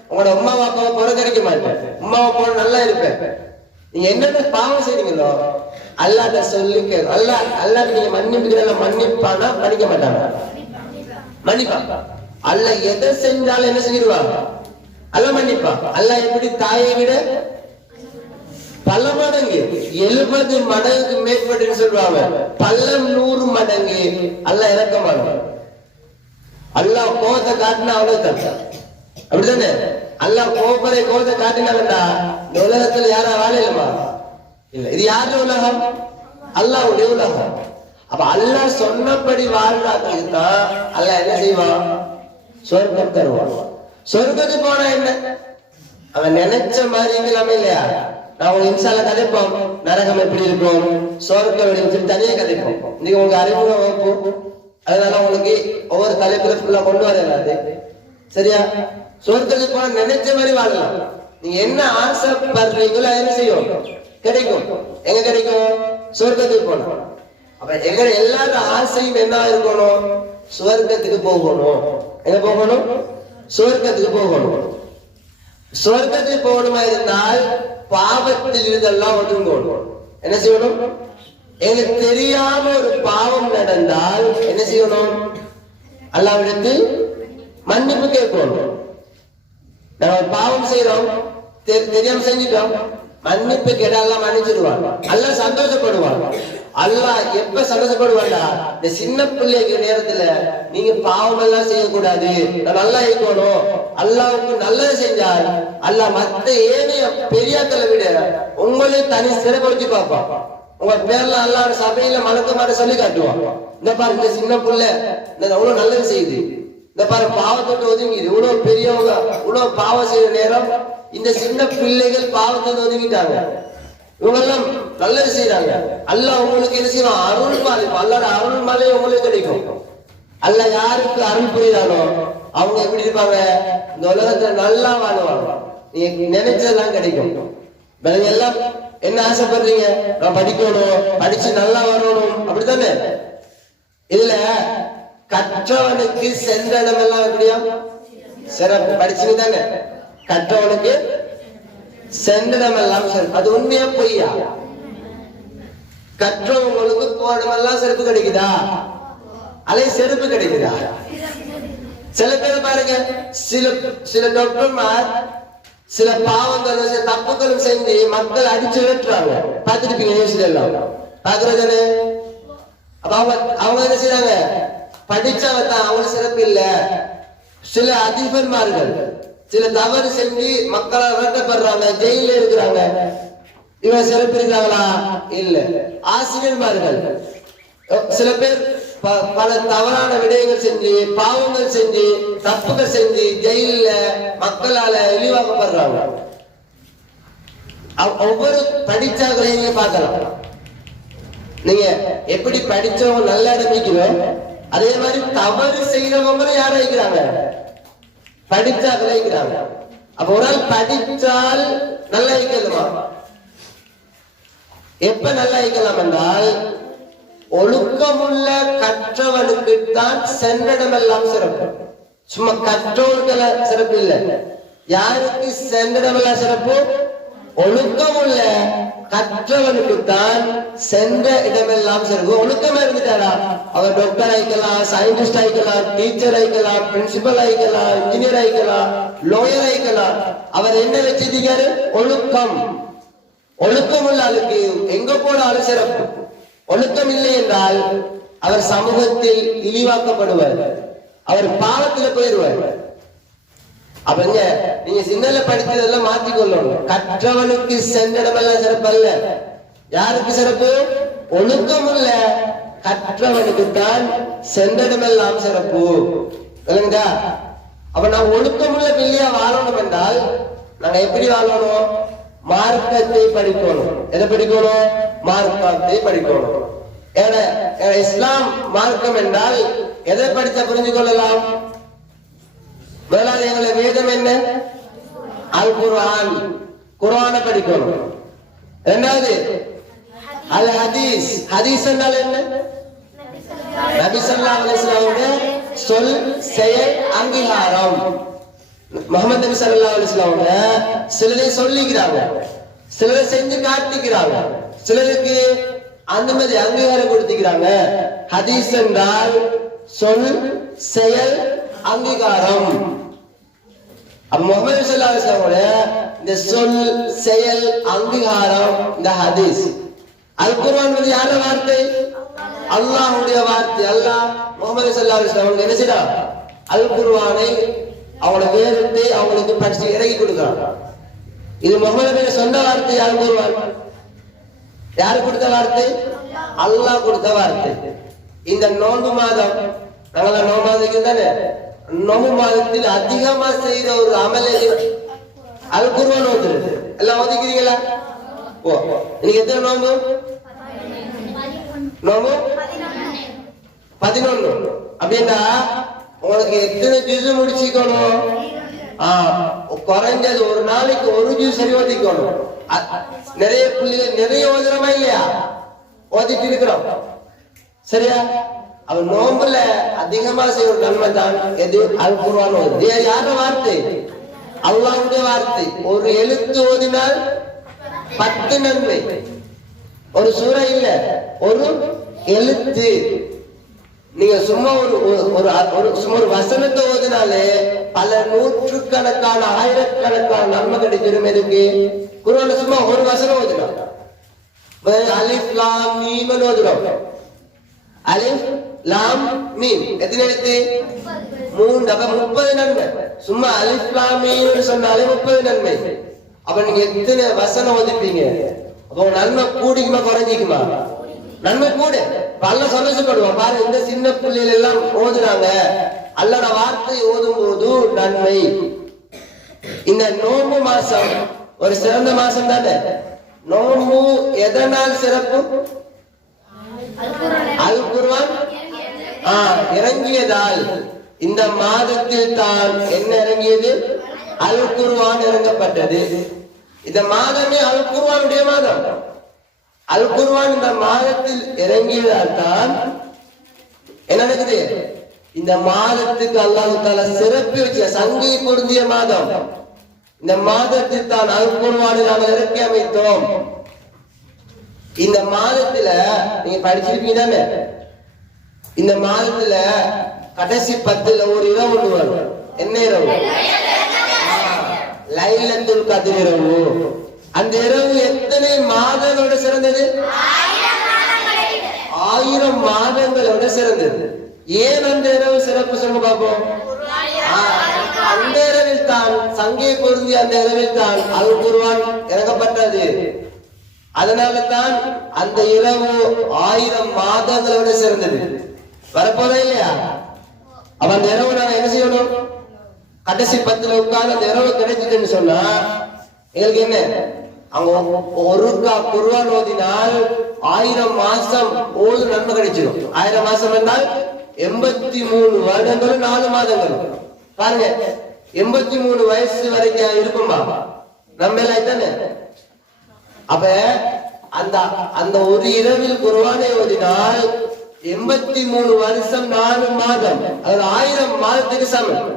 உங்களோட உமா அப்பாவை புறக்கணிக்க மாட்டேன், உமா அப்பாவோட நல்லா இருப்பேன். நீங்க என்னென்ன பாவம் செய்றீங்களோ அல்லாஹ்ட்ட சொல்லிக்க. அல்லாஹ் நீங்க மன்னிப்புக்கிறத மன்னிப்பானா, மன்னிக்க மாட்டாங்க, மன்னிப்பா. அல்லாஹ் எதை செஞ்சாலும் என்ன செஞ்சிருவாங்க, அல்லாஹ் மன்னிப்பா. அல்லாஹ் எப்படி தாயை விட பல மடங்கு 70 மடங்குக்கு மேற்பட்டு சொல்றாங்க, பல 100 மடங்கு அல்லாஹ் இறக்கமானவன். அல்லாஹ் கோபத்தை காட்டினா அவ்வளவு தான், அப்படித்தானே. அல்லாஹ் கோபத்தை காட்டினாங்கடா இந்த உலகத்துல யாரா வாழலாமா, இல்ல. இது யாரு உலகம், அல்லாஹ்வுடைய உலகம். அப்ப அல்லாஹ் சொன்னபடி வாழ்றாங்க தான் அல்லாஹ் என்ன செய்வான், சொர்க்கம் தருவான். சொர்க்கத்துக்கு போனா என்ன, அவன் நினைச்ச மாதிரி இருக்கலாமே இல்லையா. நான் உங்களுக்கு இன்ஷால்ல கதைப்போம், நரகம் எப்படி இருக்கும், சொர்க்கம் எப்படி தனியே கதைப்போம். இன்னைக்கு உங்களுக்கு அறிமுகம் வகுப்பு அதனால உங்களுக்கு ஒவ்வொரு தலைப்புல ஃபுல்லா கொண்டு வராது. சரியா? சொர்க்கத்துக்கு போன நினைச்ச மாதிரி வாழலாம். நீங்க என்ன ஆசைப்படுறீங்களோ என்ன செய்யும், கிடைக்கும். எங்க கிடைக்கும்? சொர்க்கத்துக்கு போனோம். அப்ப எங்க எல்லாரும் ஆசையும் என்ன இருக்கணும்? சொர்க்கத்துக்கு போகணும். எங்க போகணும்? சொர்க்கத்துக்கு போகணும். சொர்க்கத்துக்கு போகணுமா இருந்தால் பாவத்தில் இருந்தெல்லாம் ஒதுங்கணும். என்ன செய்யணும்? எங்களுக்கு தெரியாம ஒரு பாவம் நடந்தால் என்ன செய்யணும்? அல்லாஹ்விடத்தில் மன்னிப்பு கேட்கணும். நம்ம பாவம் செய்யறோம், தெரியாம செஞ்சுட்டோம், மன்னிப்பு கேட்டாலாம் மன்னிச்சிடுவாங்க. அல்லாஹ் சந்தோஷப்படுவாங்க. அல்லாஹ் எப்ப சந்தோஷப்படுவாண்டா, இந்த சின்ன பிள்ளைக்கு நேரத்துல நீங்க பாவம் எல்லாம் செய்யக்கூடாது, நான் நல்லா இருக்கணும், அல்லாவுக்கு நல்லது செஞ்சால் அல்லாஹ் மத்த ஏனைய பெரியாக்களை விட உங்களே தனி சிறப்படுத்தி பார்ப்பான். உங்க பேர்ல அல்லாஹ் சபையில மலக்க மாட்ட சொல்லி காட்டுவான். இந்த பாரு இந்த சின்ன பிள்ளை இவ்வளவு நல்லது செய்யுது, இந்த பாரு பாவத்தோட்டு ஒதுங்கிது, இவ்வளவு பெரியவங்க இவ்வளவு பாவம் செய்யற நேரம் இந்த சின்ன பிள்ளைகள் பாவத்தோடு ஒதுங்கிட்டாங்க, இவங்க எல்லாம் நல்லது செய்யறாங்க. அல்லாஹ் உங்களுக்கு என்ன செய்யணும்? அருள் மாலை, அல்லாஹ் அருள் மாலை உங்களுக்கு கிடைக்கும். அல்லாஹ் யாருக்கு அருள் புரியுதானோ அவங்க எப்படி இருப்பாங்க? இந்த உலகத்துல நல்லா வாழுவாங்க. நீங்க நினைச்சதெல்லாம் கிடைக்கும். எல்லாம் என்ன ஆசைப்படுறீங்க? நான் படிக்கணும், படிச்சு நல்லா வரணும், அப்படித்தானே? இதுல கற்றவனுக்கு சென்ற இடம் எல்லாம் எப்படியா சிறப்பு. படிச்சுங்க தானே? கற்றவனுக்கு சென்ற இடம் எல்லாம் சிறப்பு. அது உண்மையா பொய்யா? கற்றவங்களுக்கு போனமெல்லாம் சிறப்பு கிடைக்குதா? அலை செருப்பு கிடைக்குதா? சில பேர் பாருங்க, சில டாக்டர்மார் சில பாவங்களும் சில தப்புகளும் செஞ்சு மக்கள் அடிச்சு விட்டுறாங்க. பார்த்துருப்பீங்க நியூஸ்ல எல்லாம், பாக்குறதானே? அப்ப அவங்க என்ன செய்யறாங்க? படிச்சவத்தான் அவங்களுக்கு சிறப்பு இல்ல. சில அதிபர்மார்கள் சில தவறு செஞ்சு மக்களால் விரட்டப்படுறாங்க, ஜெயில இருக்கிறாங்க. இவங்க சிறப்பு இருக்கிறாங்களா? இல்ல. ஆசிரியர்மார்கள் சில பேர் பல தவறான விடயங்கள் செஞ்சு பாவங்கள் செஞ்சு தப்புகள் செஞ்சு ஜெயில மக்களால இழிவாக்கப்படுறாங்க. ஒவ்வொரு படிச்சாக்களையும் பார்க்கலாம். நீங்க எப்படி படிச்சவங்க நல்ல இடமிக்கிறோம், அதே மாதிரி தவறு செய்யறவங்களும் யாரும் இருக்கிறாங்க? படிச்சாக்களே இருக்கிறாங்க. அப்ப ஒரு ஆள் படிச்சால் நல்லா இருக்கலாமா? எப்ப நல்லா இருக்கலாம் என்றால் ஒழுக்கமுள்ள கற்றவனுக்கு தான் சென்றடமெல்லாம் சிறப்பு. சும்மா கற்றவனுக்கு சிறப்பு இல்லை. யாருக்கு சென்றடமெல்லாம் சிறப்பு? ஒழுக்கமுள்ள கற்றவனுக்கு தான் சென்ற இடமெல்லாம் சிறப்பு. ஒழுக்கமா இருந்துட்டாரா அவர் டாக்டர் ஆயிக்கலாம், சயின்டிஸ்ட் ஆயிக்கலாம், டீச்சர் ஆயிக்கலாம், பிரின்சிபல் ஆயிக்கலாம், இன்ஜினியர் ஆயிக்கலாம், லோயர் ஆயிக்கலாம். அவர் என்ன வச்சிருக்காரு? ஒழுக்கம். ஒழுக்கம் உள்ள ஆளுக்கு எங்க போனாலும் சிறப்பு. ஒழுக்கம் இல்லை என்றால் அவர் சமூகத்தில் இழிவாக்கப்படுவார், அவர் பாவத்தில் போயிடுவார். அப்பங்க நீங்க சின்னல படித்ததெல்லாம் மாற்றிக்கொள்ளணும். கற்றவனுக்கு சென்றடமெல்லாம் சிறப்பு அல்ல. யாருக்கு சிறப்பு? ஒழுக்கம் உள்ள கற்றவனுக்கு தான் சென்றடமெல்லாம் சிறப்பு. இல்லைங்களா? அப்ப நான் ஒழுக்கமுள்ள பிள்ளையா வாழணும் என்றால் நாங்க எப்படி வாழணும்? மார்க்கத்தை படிக்கணும். எதை படிக்கணும்? மார்க்கத்தை படிக்கணும். இஸ்லாம் மார்க்கம் என்றால் எதை படிச்சா புரிஞ்சு கொள்ளலாம்? முதலாவது எங்களை வேதம் என்ன? அல் குர்ஆன், குர்ஆனை படிக்கணும். இரண்டாவது அல் ஹதீஸ். ஹதீஸ் என்றால் என்ன? நபி ஸல்லல்லாஹு அலைஹி வஸல்லம் சொல் செயல் அங்கீகாரம். முஹம்மது நபி ஸல்லல்லாஹு அலைஹி வஸல்லம் சிலரை சொல்லிக்கிறாங்க, சிலரை செஞ்சு காட்டிக்கிறாங்க, சிலருக்கு அந்த மாதிரி அங்கீகாரம் கொடுத்துக்கிறாங்க. ஹதீஸ் என்றால் சொல் செயல் அங்கீகாரம். முஹம்மது ஸல்லல்லாஹு அலைஹி வஸல்லம் இந்த சொல் செயல் அங்கீகாரம் இந்த ஹதீஸ். அல் குர்ஆன் வந்து யார வார்த்தை? அல்லாஹ்வுடைய வார்த்தை. அல்லாஹ் முஹம்மது ஸல்லல்லாஹு அலைஹி வஸல்லம் என்ன செய்றார்? அல் குர்ஆனை அவங்களோட வேதத்தை அவங்களுக்கு படிச்சு இறக்கி கொடுக்கிறாங்க. இது முஹம்மது சொந்த வார்த்தை. அல் குர்ஆன் யாரு கொடுத்த வார்த்தை? அல்லாஹ் கொடுத்த வார்த்தை. இந்த நோன்பு மாதம் நாங்கள நோன்பு தானே, நோன்பு மாதத்தில் அதிகமா செய்யற ஒரு அமலே அல் குர்ஆன் ஓதுறது. எல்லாம் ஓதிக்கிறீங்களா? ஓ, இன்னைக்கு எத்தனை நோன்பு? நோன்பு 11. அப்படின்னா உங்களுக்கு எத்தனை ஜூஸ் முடிச்சுக்கணும்? குறைஞ்சது ஒரு நாளைக்கு ஒரு ஜூஸ் சரி ஓதிக்கணும். நிறைய புள்ளிகள் நிறைய ஓதுறமா இல்லையா? ஓதிட்டு இருக்கிறோம் சரியா? அவன் நோம்புல அதிகமா செய்ய ஒரு நன்மை தான் எது? அல் குர்ஆன் ஓது. யார வார்த்தை? அல்லாஹ்வுடைய வார்த்தை. ஒரு எழுத்து ஓதினால் 10 நன்மை. ஒரு சூரா இல்ல, ஒரு எழுத்து. நீங்க சும்மா ஒரு வசனத்தை ஓதினாலே பல நூற்றுக்கணக்கான ஆயிரக்கணக்கான நன்மை கிடைச்சிடும். எதுக்கு? குர்ஆன்ல சும்மா ஒரு வசனம் ஓதினோம். அலிஃப் லாம் மீம் ஓதுறோம். அலிஃப் லாம் மீம் எத்தனை எழுத்து? 3. அப்ப 30 நன்மை. சும்மா அலிஃப் லாம் மீம் சொன்னாலே 30 நன்மை. அப்ப நீங்க எத்தனை வசனம் ஓதிப்பீங்க? அப்ப நன்மை கூடிக்குமா குறைஞ்சிக்குமா? நன்மை கூட. அல்லாஹ் சந்தோஷப்படுவான். பாரு, இந்த சின்ன பிள்ளைகள் எல்லாம் ஓதுறாங்க. அல்லாஹ்வுடைய வார்த்தை ஓதும் போது நன்மை. இந்த நோன்பு மாசம் ஒரு சிறந்த மாசம் தானே. நோன்பு எதனால் சிறப்பு? அல் குர்ஆன் இறங்கியதால். இந்த மாதத்தில் தான் என்ன இறங்கியது? அல் குர்ஆன் இறங்கப்பட்டது. இந்த மாதமே அல் குர்ஆனுடைய மாதம். அல் குர்ஆன் இந்த மாதத்தில் இறங்கியதால் தான் என்ன நடக்குது? இந்த மாதத்துக்கு அல்லாஹ் தஆலா சிறப்பு வச்ச சங்கை பொருந்திய மாதம். இந்த மாதத்தில் தான் அல் குர்ஆனை நாங்கள் இறக்கி அமைத்தோம். இந்த மாதத்துல நீங்க படிச்சிருப்பீங்க தானே? இந்த மாதத்துல கடைசி 10ல ஒரு இரவு ஒன்று வரும். என்ன இரவு? லைலத்துல் கத்ர் இரவு. அந்த இரவு எத்தனை மாதங்களோட சிறந்தது? 1000 மாதங்களோட சிறந்தது. ஏன் அந்த இரவு சிறப்பு சொல்ல பார்ப்போம். அந்த இரவில் தான் சங்கை பொருந்திய அந்த இரவில் தான் அல் குர்ஆன் இறங்கப்பட்டது. அதனால தான் அந்த இரவு 1000 மாதங்களோட சிறந்தது. வரப்போதா இல்லையா? அப்ப அந்த இரவு நாங்க என்ன செய்யணும்? கடைசி 10ல உட்கார்ந்து அந்த இரவு கிடைச்சதுன்னு சொன்னா எங்களுக்கு என்ன? அவங்க ஒருக்கா குர்ஆன் ஓதினால் 1000 மாசம் ஓது நன்மை கிடைச்சிடும். 1000 மாசம் என்றால் 83 வருடங்களும் 4 மாதங்களும். பாருங்க, 83 வயசு வரைக்கும் இருக்குமா நம்ம எல்லாம் தானே? அப்ப அந்த ஒரு இரவில் குர்ஆனை ஓதினால் 83 வருஷம் 4 மாதம், அது 1000 மாதத்துக்கு சமம்.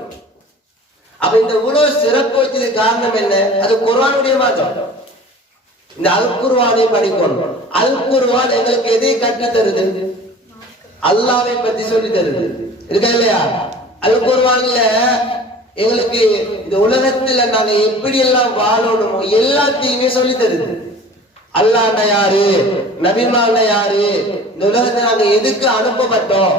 அப்ப இந்த உலக சிறப்பு வச்சதுக்கு காரணம் என்ன? அது குர்ஆனுடைய மாதம். இந்த அல் குர்ஆனை படிக்கணும். அல் குர்ஆன் எங்களுக்கு எதை கற்று தருது? அல்லாஹ்வை பத்தி சொல்லி தருது. இருக்கா இல்லையா? அல் குர்ஆன்ல எங்களுக்கு இந்த உலகத்துல நாங்க எப்படி எல்லாம் வாழணுமோ எல்லாத்தையுமே சொல்லி தருது. அல்லாஹ்னா யாரு, நபிமான்னா யாரு, இந்த உலகத்துல நாங்க எதுக்கு அனுப்பப்பட்டோம்,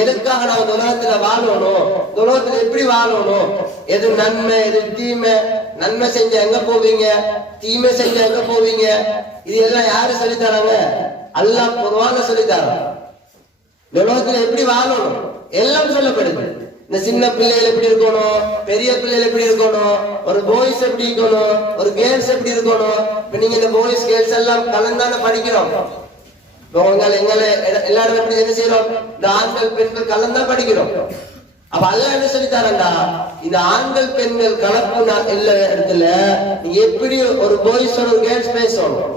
எதுக்காக நாங்க இந்த உலகத்துல வாழணும், இந்த உலகத்துல எப்படி வாழணும், எது நன்மை எது தீமை, நன்மை செஞ்ச எங்க போவீங்க, தீமை செஞ்ச எங்க போவீங்க, இது எல்லாம் யாரு சொல்லி தராங்க? அல்லாஹ் குர்ஆன்ல சொல்லி தரான். இந்த உலகத்துல எப்படி வாழணும் எல்லாம் சொல்லப்படுது. இந்த சின்ன பிள்ளைகள் எப்படி இருக்கணும், பெரிய பிள்ளைகள் எப்படி இருக்கணும், ஒரு பாய்ஸ் எப்படி இருக்கணும், ஒரு கேர்ள்ஸ் எப்படி இருக்கணும். இப்ப நீங்க இந்த பாய்ஸ் கேர்ள்ஸ் எல்லாம் கலந்தான படிக்கிறோம். எங்களை எல்லாரும் எப்படி என்ன செய்யறோம்? இந்த ஆண்கள் பெண்கள் கலந்தா படிக்கிறோம். அப்ப அல்லாஹ் என்ன சொல்லி தரண்டா, இந்த ஆண்கள் பெண்கள் கலப்பு எல்லா இடத்துல நீங்க எப்படி ஒரு பாய்ஸ் ஒரு கேர்ள்ஸ் பேசணும்,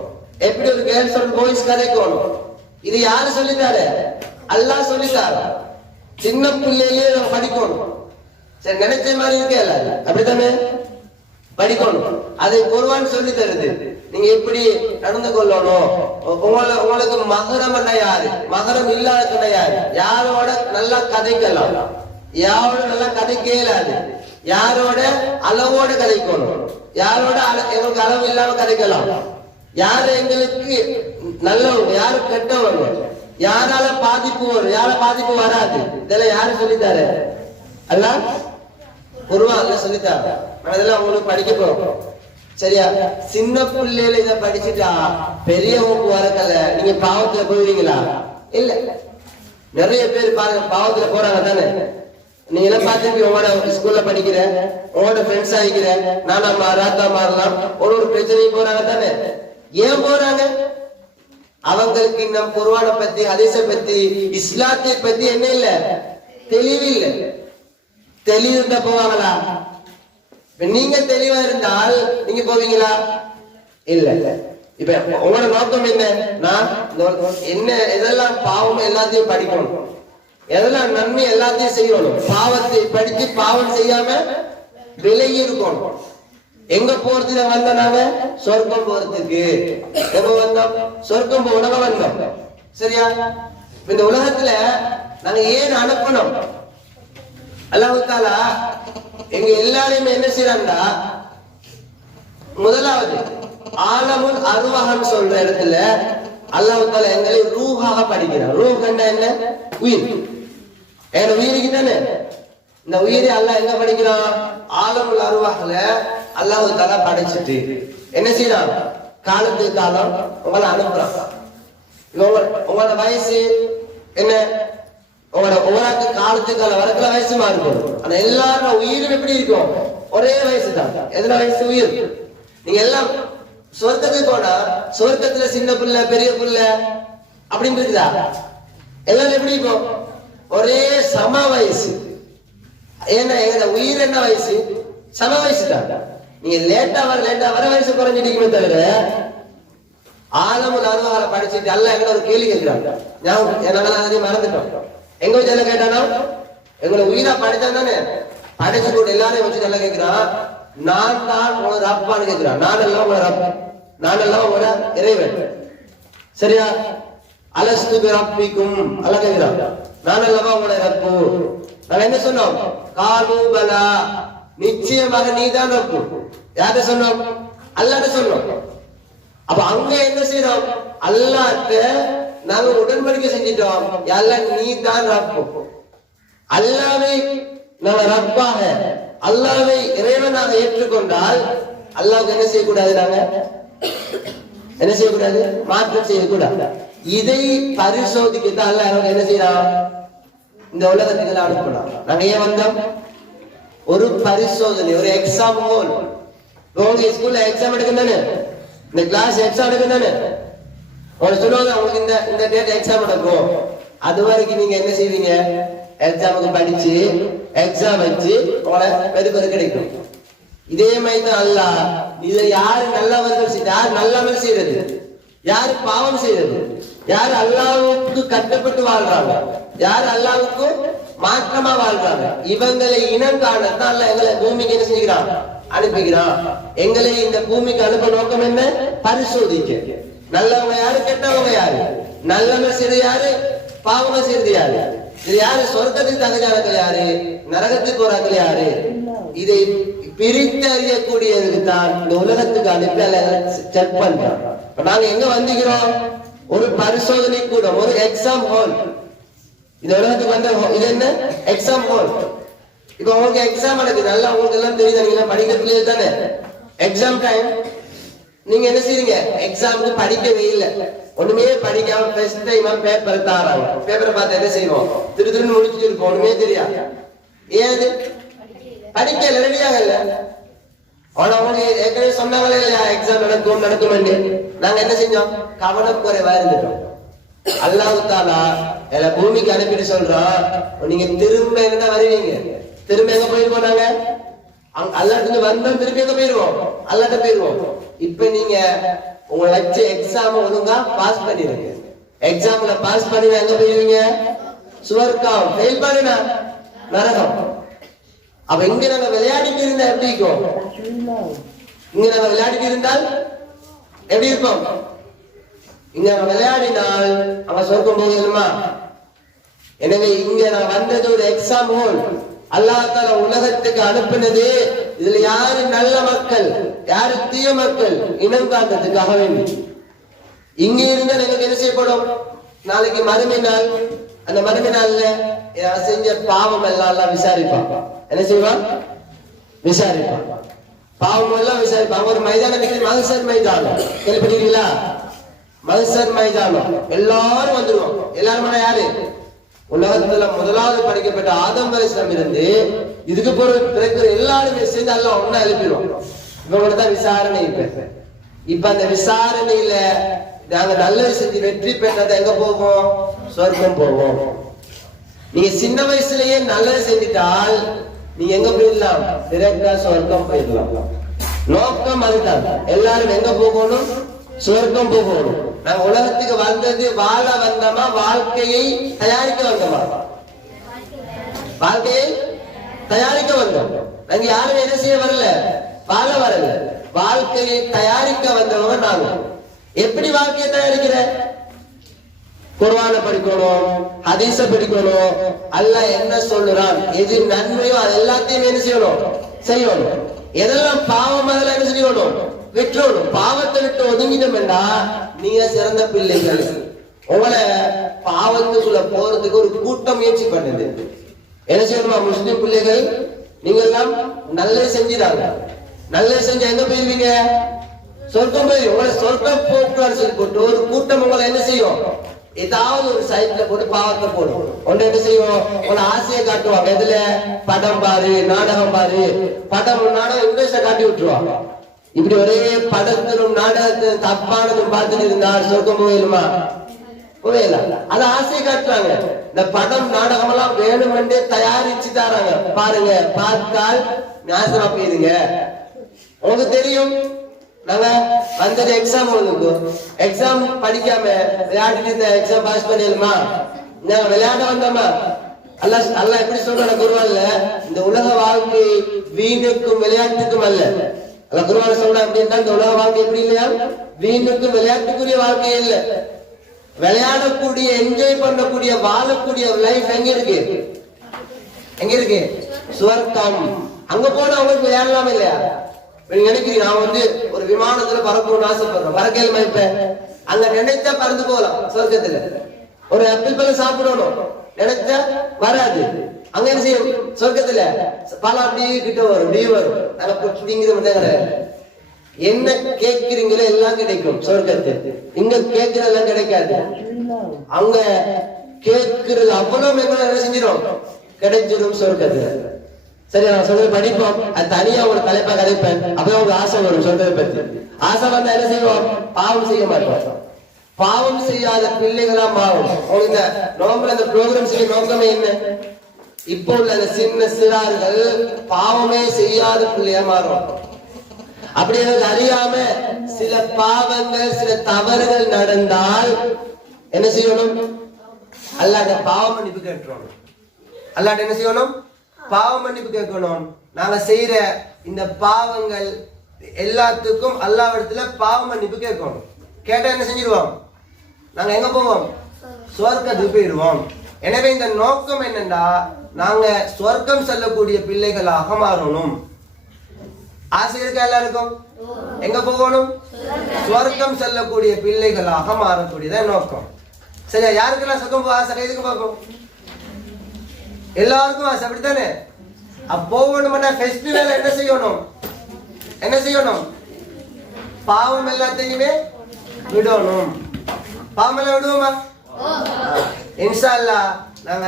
எப்படி ஒரு கேர்ள்ஸ் ஒரு பாய்ஸ் கதைக்கணும், இது யாரு சொல்லித்தாரு? அல்லாஹ் சொல்லித்தாரு. சின்ன பிள்ளையிலே படிக்கணும். சரி, நினைச்ச மாதிரி இருக்கல, அப்படித்தானே? படிக்கணும். அதை குர்ஆன் சொல்லி தருது. நீங்க எப்படி நடந்து கொள்ளணும், உங்களுக்கு மகரம் யாரு, மகரம் இல்லாத யாரு, யாரோட நல்லா கதைக்கலாம், யாரோட நல்லா கதைக்க இயலாது, யாரோட அளவோட கதைக்கணும், யாரோட எங்களுக்கு அளவு இல்லாம கதைக்கலாம், யாரு எங்களுக்கு நல்லவங்க, யாரு கெட்டவங்க, யாரால பாதிப்பு வரும், யார பாதிப்பு வராது, இதெல்லாம் யாரு சொல்லித்தாரு? அல்லாஹ் குர்ஆன்ல சொல்லித்தாரு. அதெல்லாம் உங்களுக்கு படிக்க போறோம். சரியா? சின்ன பிள்ளையில இதை படிச்சுட்டா பெரிய வகுப்பு வரக்கல நீங்க பாவத்துல போயிருவீங்களா? இல்ல. நிறைய பேர் பாருங்க பாவத்துல போறாங்க தானே. நீங்க எல்லாம் பார்த்துருப்பீங்க. உங்களோட ஸ்கூல்ல படிக்கிற, உங்களோட ஃப்ரெண்ட்ஸ் ஆகிக்கிற, நானா ராத்தா மாறலாம், ஒரு பிரச்சனையும் போறாங்க தானே. ஏன் போறாங்க? அவங்களுக்கு இன்னும் குர்ஆனை பத்தி ஹதீஸை பத்தி இஸ்லாத்தை பத்தி என்ன இல்ல, தெளிவு இல்ல. தெளிவு இருந்தா போவாங்களா? நீங்க தெளிவா இருந்தால் நீங்க போவீங்களா? இல்ல. இப்ப உங்களோட நோக்கம் என்ன? நான் என்ன எதெல்லாம் பாவம் எல்லாத்தையும் படிக்கணும், எதெல்லாம் நன்மை எல்லாத்தையும் செய்யணும். பாவத்தை படிச்சு பாவம் செய்யாம விலகி இருக்கணும். எங்க போறதுல வந்த நாங்க சொர்க்கம் போறதுக்கு. எப்ப வந்தோம்? சொர்க்கம் போனவங்க வந்தோம். சரியா? இந்த உலகத்துல நாங்க ஏன் அனுப்பணும்? அல்லாஹ் தஆலா எங்க எல்லாரையுமே என்ன செய்யறாங்கன்னா, முதலாவது ஆலமுல் அர்வாஹ்னு சொல்ற இடத்துல அல்லாஹ் தஆலா எங்களை ரூஹாக படிக்கிறார். ரூஹ் என்ன? உயிர். ஏன் உயிருக்கு தானே? இந்த உயிரை அல்லாஹ் எங்க படிக்கிறான்? ஆலமுல் அர்வாஹ்ல அல்லாஹ் தஆலா படைச்சிட்டு என்ன செய்யறான்? காலத்துக்கு காலம் உங்களை அனுப்புறான். உங்களோட வயசு என்ன? உங்களோட ஒவ்வொரு காலத்துக்கு கால வரக்குள்ள வயசு மாறுபடும். ஆனா எல்லாரும் உயிரும் எப்படி இருக்கும்? ஒரே வயசு தான். எதுல வயசு? உயிர். நீங்க எல்லாம் சொர்க்கத்துக்கு போனா சொர்க்கத்துல சின்ன பிள்ளை பெரிய பிள்ளை அப்படின்னு இருக்குதா? எல்லாரும் எப்படி இருக்கும்? ஒரே சம வயசு. ஏன்னா எங்க உயிர் என்ன வயசு? சம வயசு தான். நீங்க லேட்டா வர வயசு குறைஞ்சிட்டீங்கன்னு தவிர ஆலமுல் அர்வாஹ்ல படிச்சுட்டு அல்லாஹ் எங்களை ஒரு கேள்வி கேட்கிறாங்க. நாங்க அதையும் மறந்துட்டோம். எங்க வச்சு எல்லாம் கேட்டானா? எங்களை உயிரா படித்தா தானே படிச்சு போட்டு எல்லாரையும் வச்சு நல்லா கேட்கிறான். நான் தான் உங்களோட ரப்பான்னு கேட்கிறான். நான் எல்லாம் உங்களோட ரப், நான் எல்லாம் உங்களோட இறைவன். சரியா? அலஸ்து பிரப்பிக்கும் அல்ல கேட்கிறான். நான் அல்லவா உங்களோட ரப்பு. நாங்க என்ன சொன்னோம்? காலு பலா, நிச்சயமாக நீதான் ரப்பு. யார்கிட்ட சொன்னோம்? அல்லாஹ்ட்ட சொன்னோம். அப்ப அங்க என்ன செய்யறோம்? அல்லாஹ்ட்ட நாங்க உடன்படிக்கை செஞ்சிட்டோம். அல்லாஹ் நீதான் ரப்பு. அல்லாஹ்வை நாங்க ரப்பாக, அல்லாஹ்வை இறைவனாக ஏற்றுக்கொண்டால் அல்லாஹ்வுக்கு என்ன செய்யக்கூடாது? நாங்க என்ன செய்யக்கூடாது? மாற்றம் செய்யக்கூடாது. இதை பரிசோதிக்கத்தான் அல்லாஹ் நமக்கு என்ன செய்யறான்? இந்த உலகத்துக்கு அனுப்பலாம். நாங்க ஏன் வந்தோம்? ஒரு பரிசோதனை, ஒரு எக்ஸாம் ஹோல். உங்க ஸ்கூல்ல எக்ஸாம் எடுக்கும் தானே, இந்த கிளாஸ் எக்ஸாம் எடுக்கும் தானே. உங்களுக்கு சொல்லுவாங்க உங்களுக்கு இந்த டேட் எக்ஸாம் நடக்கும். அது வரைக்கும் நீங்க என்ன செய்வீங்க? எக்ஸாமுக்கு படிச்சு எக்ஸாம் வச்சு உங்களை பெருக்கு கிடைக்கும். இதே மாதிரி தான் அல்லாஹ் இதை யாரு நல்லவர்கள், யார் நல்லவர்கள் செய்யறது, யாரு பாவம் செய்யறது, யார் அல்லாஹ்வுக்கு கட்டுப்பட்டு வாழ்றாங்க, யார் அல்லாஹ்வுக்கு மாற்றமா வாழ்றாங்க, இவங்களை இனம் காணத்தான் அல்லாஹ் எங்களை பூமிக்கு என்ன செய்கிறான்? அனுப்புகிறான். எங்களை இந்த பூமிக்கு அனுப்ப நோக்கம் என்ன? பரிசோதிக்க. நல்லவங்க யாரு, கெட்டவங்க யாரு, நல்லவங்க செய்யறது யாரு, பாவங்க செய்யறது யாரு, இது யாரு சொர்க்கத்துக்கு தகுதியானவர்கள் யாரு, நரகத்துக்கு போறார்கள் யாரு, இதை பிரித்து அறியக்கூடியதுக்கு தான் இந்த உலகத்துக்கு அனுப்பி செக் பண்றோம். நாங்க எங்க வந்துக்கிறோம்? ஒரு பரிசோதனை கூட, ஒரு எக்ஸாம் ஹால். இந்த உலகத்துக்கு வந்த இது என்ன? Exam hall. இப்ப உங்களுக்கு எக்ஸாம் நடக்குது, நல்லா உங்களுக்கு எல்லாம் தெரியுது, நீங்க படிக்கிறதுல தானே எக்ஸாம் டைம். நீங்க என்ன செய்றீங்க? எக்ஸாமுக்கு படிக்கவே இல்லை, ஒண்ணுமே படிக்காம ஃபர்ஸ்ட் டைம் பேப்பர் தாராங்க. பேப்பரை பார்த்து என்ன செய்வோம்? திருன்னு முடிச்சுட்டு இருக்கோம், ஒண்ணுமே தெரியாது. ஏன்? படிக்கல, ரெடியாக இல்ல. ஆனா அவங்க ஏற்கனவே சொன்னாங்களே இல்லையா எக்ஸாம் நடக்கும் நாங்க என்ன செஞ்சோம்? கவனக்குறைவா இருந்துட்டோம். அல்லாஹ் தஆலா எல்லா பூமிக்கு அனுப்பிட்டு சொல்றான், நீங்க திரும்ப எங்க வருவீங்க? திரும்ப எங்க போயிருவோம்? நாங்க அல்லாஹ்ட்ட வந்தோம், திருப்பி எங்க போயிருவோம்? அல்லாஹ்ட்ட போயிருவோம். இப்ப நீங்க உங்க வச்ச எக்ஸாம் ஒழுங்கா பாஸ் பண்ணிருங்க. எக்ஸாம்ல பாஸ் பண்ணி எங்க போயிருவீங்க? சுவர்க்கம். ஃபெயில் பண்ணினா நரகம். அப்ப இங்க நாங்க விளையாடிட்டு இருந்தா எப்படி இருக்கும்? இங்க நாங்க விளையாடிட்டு இருந்தால் எப்படி இருக்கும்? இங்க நாங்க விளையாடினால் அங்க சொர்க்கம் போகணுமா? எனவே இங்க நான் வந்தது ஒரு எக்ஸாம் ஹோல். அல்லாஹ் தஆலா உலகத்துக்கு அனுப்பினது இதுல யாரு நல்ல மக்கள், யாரு தீய மக்கள் இனம் காண்றதுக்காக வேண்டி. இங்க இருந்தால் எங்களுக்கு என்ன செய்யப்படும்? நாளைக்கு மறுமை நாள். அந்த மறுமை நாள்ல செஞ்ச பாவம் எல்லாம் விசாரிப்பான். என்ன செய்வான்? விசாரிப்பான். பாவம் எல்லாம் விசாரிப்பான். ஒரு மைதானம், மகசர் மைதானம் கேள்விப்பட்டீங்களா? மகசர் மைதானம் எல்லாரும் வந்துருவாங்க. எல்லாரும் யாரு? உலகத்துல முதலாவது படைக்கப்பட்ட ஆதம் அலைஹிஸ்ஸலாம் இருந்து இதுக்கு பிறகு எல்லாருமே சேர்ந்து எல்லாம் ஒன்னா எழுப்பிடுவோம். இவங்களோட தான் விசாரணை. இப்ப அந்த விசாரணையில நாங்க நல்லது செஞ்சு வெற்றி பெற்றதை எங்க போவோம்? சொர்க்கம் போவோம். நீங்க சின்ன வயசுலயே நல்லது செஞ்சிட்டால் நீங்க எங்க போயிடலாம்? டிரெக்டா சொர்க்கம் போயிடலாம். நோக்கம் அதுதான். எல்லாரும் எங்க போகணும்? சொர்க்கம் போகணும். நாங்க உலகத்துக்கு வந்தது வாழ வந்தோமா, வாழ்க்கையை தயாரிக்க வந்தோமா? வாழ்க்கையை தயாரிக்க வந்தோம். நாங்க யாரும் என்ன செய்ய வரல, வாழ வரல. வாழ்க்கையை தயாரிக்க வந்தவங்க நாங்க. எப்படி வாழ்க்கையை தயாரிக்கிற? குர்ஆன படிக்கணும், ஹதீஸ படிக்கணும், அல்லாஹ் என்ன சொல்றான், எது நன்மையோ அது எல்லாத்தையும் என்ன செய்யணும். எதெல்லாம் பாவம் அதெல்லாம் என்ன செய்யணும்? விட்டுறணும். பாவத்தை விட்டு ஒதுங்கிட்டோம்னா நீங்க சிறந்த பிள்ளைகள். உங்களை பாவத்துக்குள்ள போறதுக்கு ஒரு கூட்டம் முயற்சி பண்ணுது. என்ன செய்யணுமா? முஸ்லிம் பிள்ளைகள் நீங்க எல்லாம் நல்லது செஞ்சுதாங்க. நல்லது செஞ்சா எங்க போயிருவீங்க? சொர்க்கம் போய் உங்களை சொர்க்கம் போக்குன்னு சொல்லி போட்டு ஒரு கூட்டம் உங்களை என்ன செய்யும்? ஏதாவது ஒரு சைட்ல போட்டு பாவத்தை போடும். ஒன்று என்ன செய்வோம்? உங்களை ஆசையை காட்டுவாங்க. எதுல? படம் பாரு, நாடகம் பாரு. படம் நாடகம் இங்கிலீஷ்ல காட்டி விட்டுருவாங்க. இப்படி ஒரே படத்திலும் நாடகத்திலும் தப்பானதும் பார்த்துட்டு இருந்தால் சொர்க்கம் போயிடுமா? போயிடலாம். அது ஆசையை காட்டுறாங்க. இந்த படம் நாடகம் எல்லாம் வேணுமென்றே தயாரிச்சு தராங்க. பாருங்க, பார்த்தால் நாசமா போயிருங்க. உங்களுக்கு தெரியும், நாங்க வந்தது எக்ஸாம் எழுதும். எக்ஸாம் படிக்காம விளையாடிட்டு இந்த எக்ஸாம் பாஸ் பண்ணிடுமா? நாங்க விளையாட வந்தோமா? அல்லாஹ் எப்படி சொல்ற குர்ஆன்ல, இந்த உலக வாழ்க்கை வீணுக்கும் விளையாட்டுக்கும் அல்ல. அல்லாஹ் குர்ஆன்ல சொல்ற அப்படின்னா இந்த உலக வாழ்க்கை எப்படி இல்லையா? வீணுக்கும் விளையாட்டுக்குரிய வாழ்க்கை இல்ல. விளையாடக்கூடிய, என்ஜாய் பண்ணக்கூடிய, வாழக்கூடிய லைஃப் எங்க இருக்கு? எங்க இருக்கு? சுவர்க்கம். அங்க போனா அவங்களுக்கு விளையாடலாம் இல்லையா? நினைக்கிறீங்க நான் ஒரு விமானத்துல பறக்கணும்னு ஆசைப்படுறேன், பறக்கையில் மதிப்பேன். அங்க நினைச்சா பறந்து போகலாம். சொர்க்கத்துல ஒரு ஆப்பிள் பழம் சாப்பிடணும் நினைச்சா வராது. அங்க என்ன செய்யும்? சொர்க்கத்துல பழம் அப்படியே கிட்ட வரும், அப்படியே வரும். நாங்க திங்கிறது மட்டும் கிடையாது. என்ன கேட்கிறீங்களோ எல்லாம் கிடைக்கும் சொர்க்கத்துக்கு. இங்க கேட்கிறது எல்லாம் கிடைக்காது. அங்க கேட்கிறது அவ்வளவு என்ன செஞ்சிடும்? கிடைச்சிடும் சொர்க்கத்துல. சரி, நான் சொல்றது படிப்போம். அது தனியா ஒரு தலைப்பா கதைப்பேன். அப்பதான் ஒரு ஆசை வரும் சொல்றதை பத்தி. ஆசை வந்தா என்ன செய்வோம்? பாவம் செய்ய மாட்டோம். பாவம் செய்யாத பிள்ளைகளா மாறும். இந்த நோம்புல இந்த ப்ரோக்ராம் செய்ய நோக்கமே என்ன? இப்போ உள்ள அந்த சின்ன சிறார்கள் பாவமே செய்யாத பிள்ளையா மாறும். அப்படி எனக்கு அறியாம சில பாவங்கள், சில தவறுகள் நடந்தால் என்ன செய்யணும்? அல்லாஹ்ட்ட பாவ மன்னிப்பு கேட்கணும். அல்லாஹ்ட்ட என்ன செய்யணும்? பாவ மன்னிப்பு கேட்கணும். நாங்க செய்யற இந்த பாவங்கள் எல்லாத்துக்கும் அல்லாஹ்விடத்துல பாவ மன்னிப்பு கேட்கணும். கேட்டா என்ன செஞ்சிருவோம்? நாங்க எங்க போவோம்? சொர்க்கத்துக்கு போயிடுவோம். எனவே இந்த நோக்கம் என்னன்னா, நாங்க சொர்க்கம் செல்லக்கூடிய பிள்ளைகளாக மாறணும். ஆசை இருக்கா எல்லாருக்கும்? எங்க போகணும்? சொர்க்கம் செல்லக்கூடிய பிள்ளைகளாக மாறக்கூடியதான் நோக்கம். சரியா? யாருக்கெல்லாம் சொர்க்கம் போக ஆசை? எதுக்கு பார்க்கும்? எல்லாருக்கும் ஆசை, அப்படித்தானே? போகணும்னா ஃபெஸ்டிவல் என்ன செய்யணும்? என்ன செய்யணும்? பாவம் எல்லாத்தையுமே விடணும். பாவம் எல்லாம் விடுவோமா? இன்ஷா அல்லாஹ் நாங்க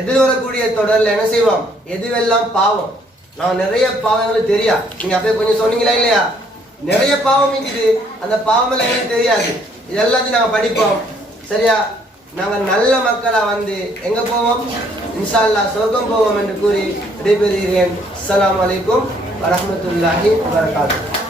எதிர்வரக்கூடிய தொடர்ல என்ன செய்வோம்? எதுவெல்லாம் பாவம், நான் நிறைய பாவங்களுக்கு தெரியா, நீங்க அப்படியே கொஞ்சம் சொன்னீங்களா இல்லையா? நிறைய பாவம் இருக்குது. அந்த பாவம் எல்லாம் எனக்கு தெரியாது. இது எல்லாத்தையும் நாங்க படிப்போம். சரியா? நாங்க நல்ல மக்களா எங்க போவோம்? இன்ஷா அல்லாஹ் சொர்க்கம் போவோம் என்று கூறி விடைபெறுகிறேன். அஸ்ஸலாமு அலைக்கும் வரஹ்மத்துல்லாஹி வபரகாத்துஹு.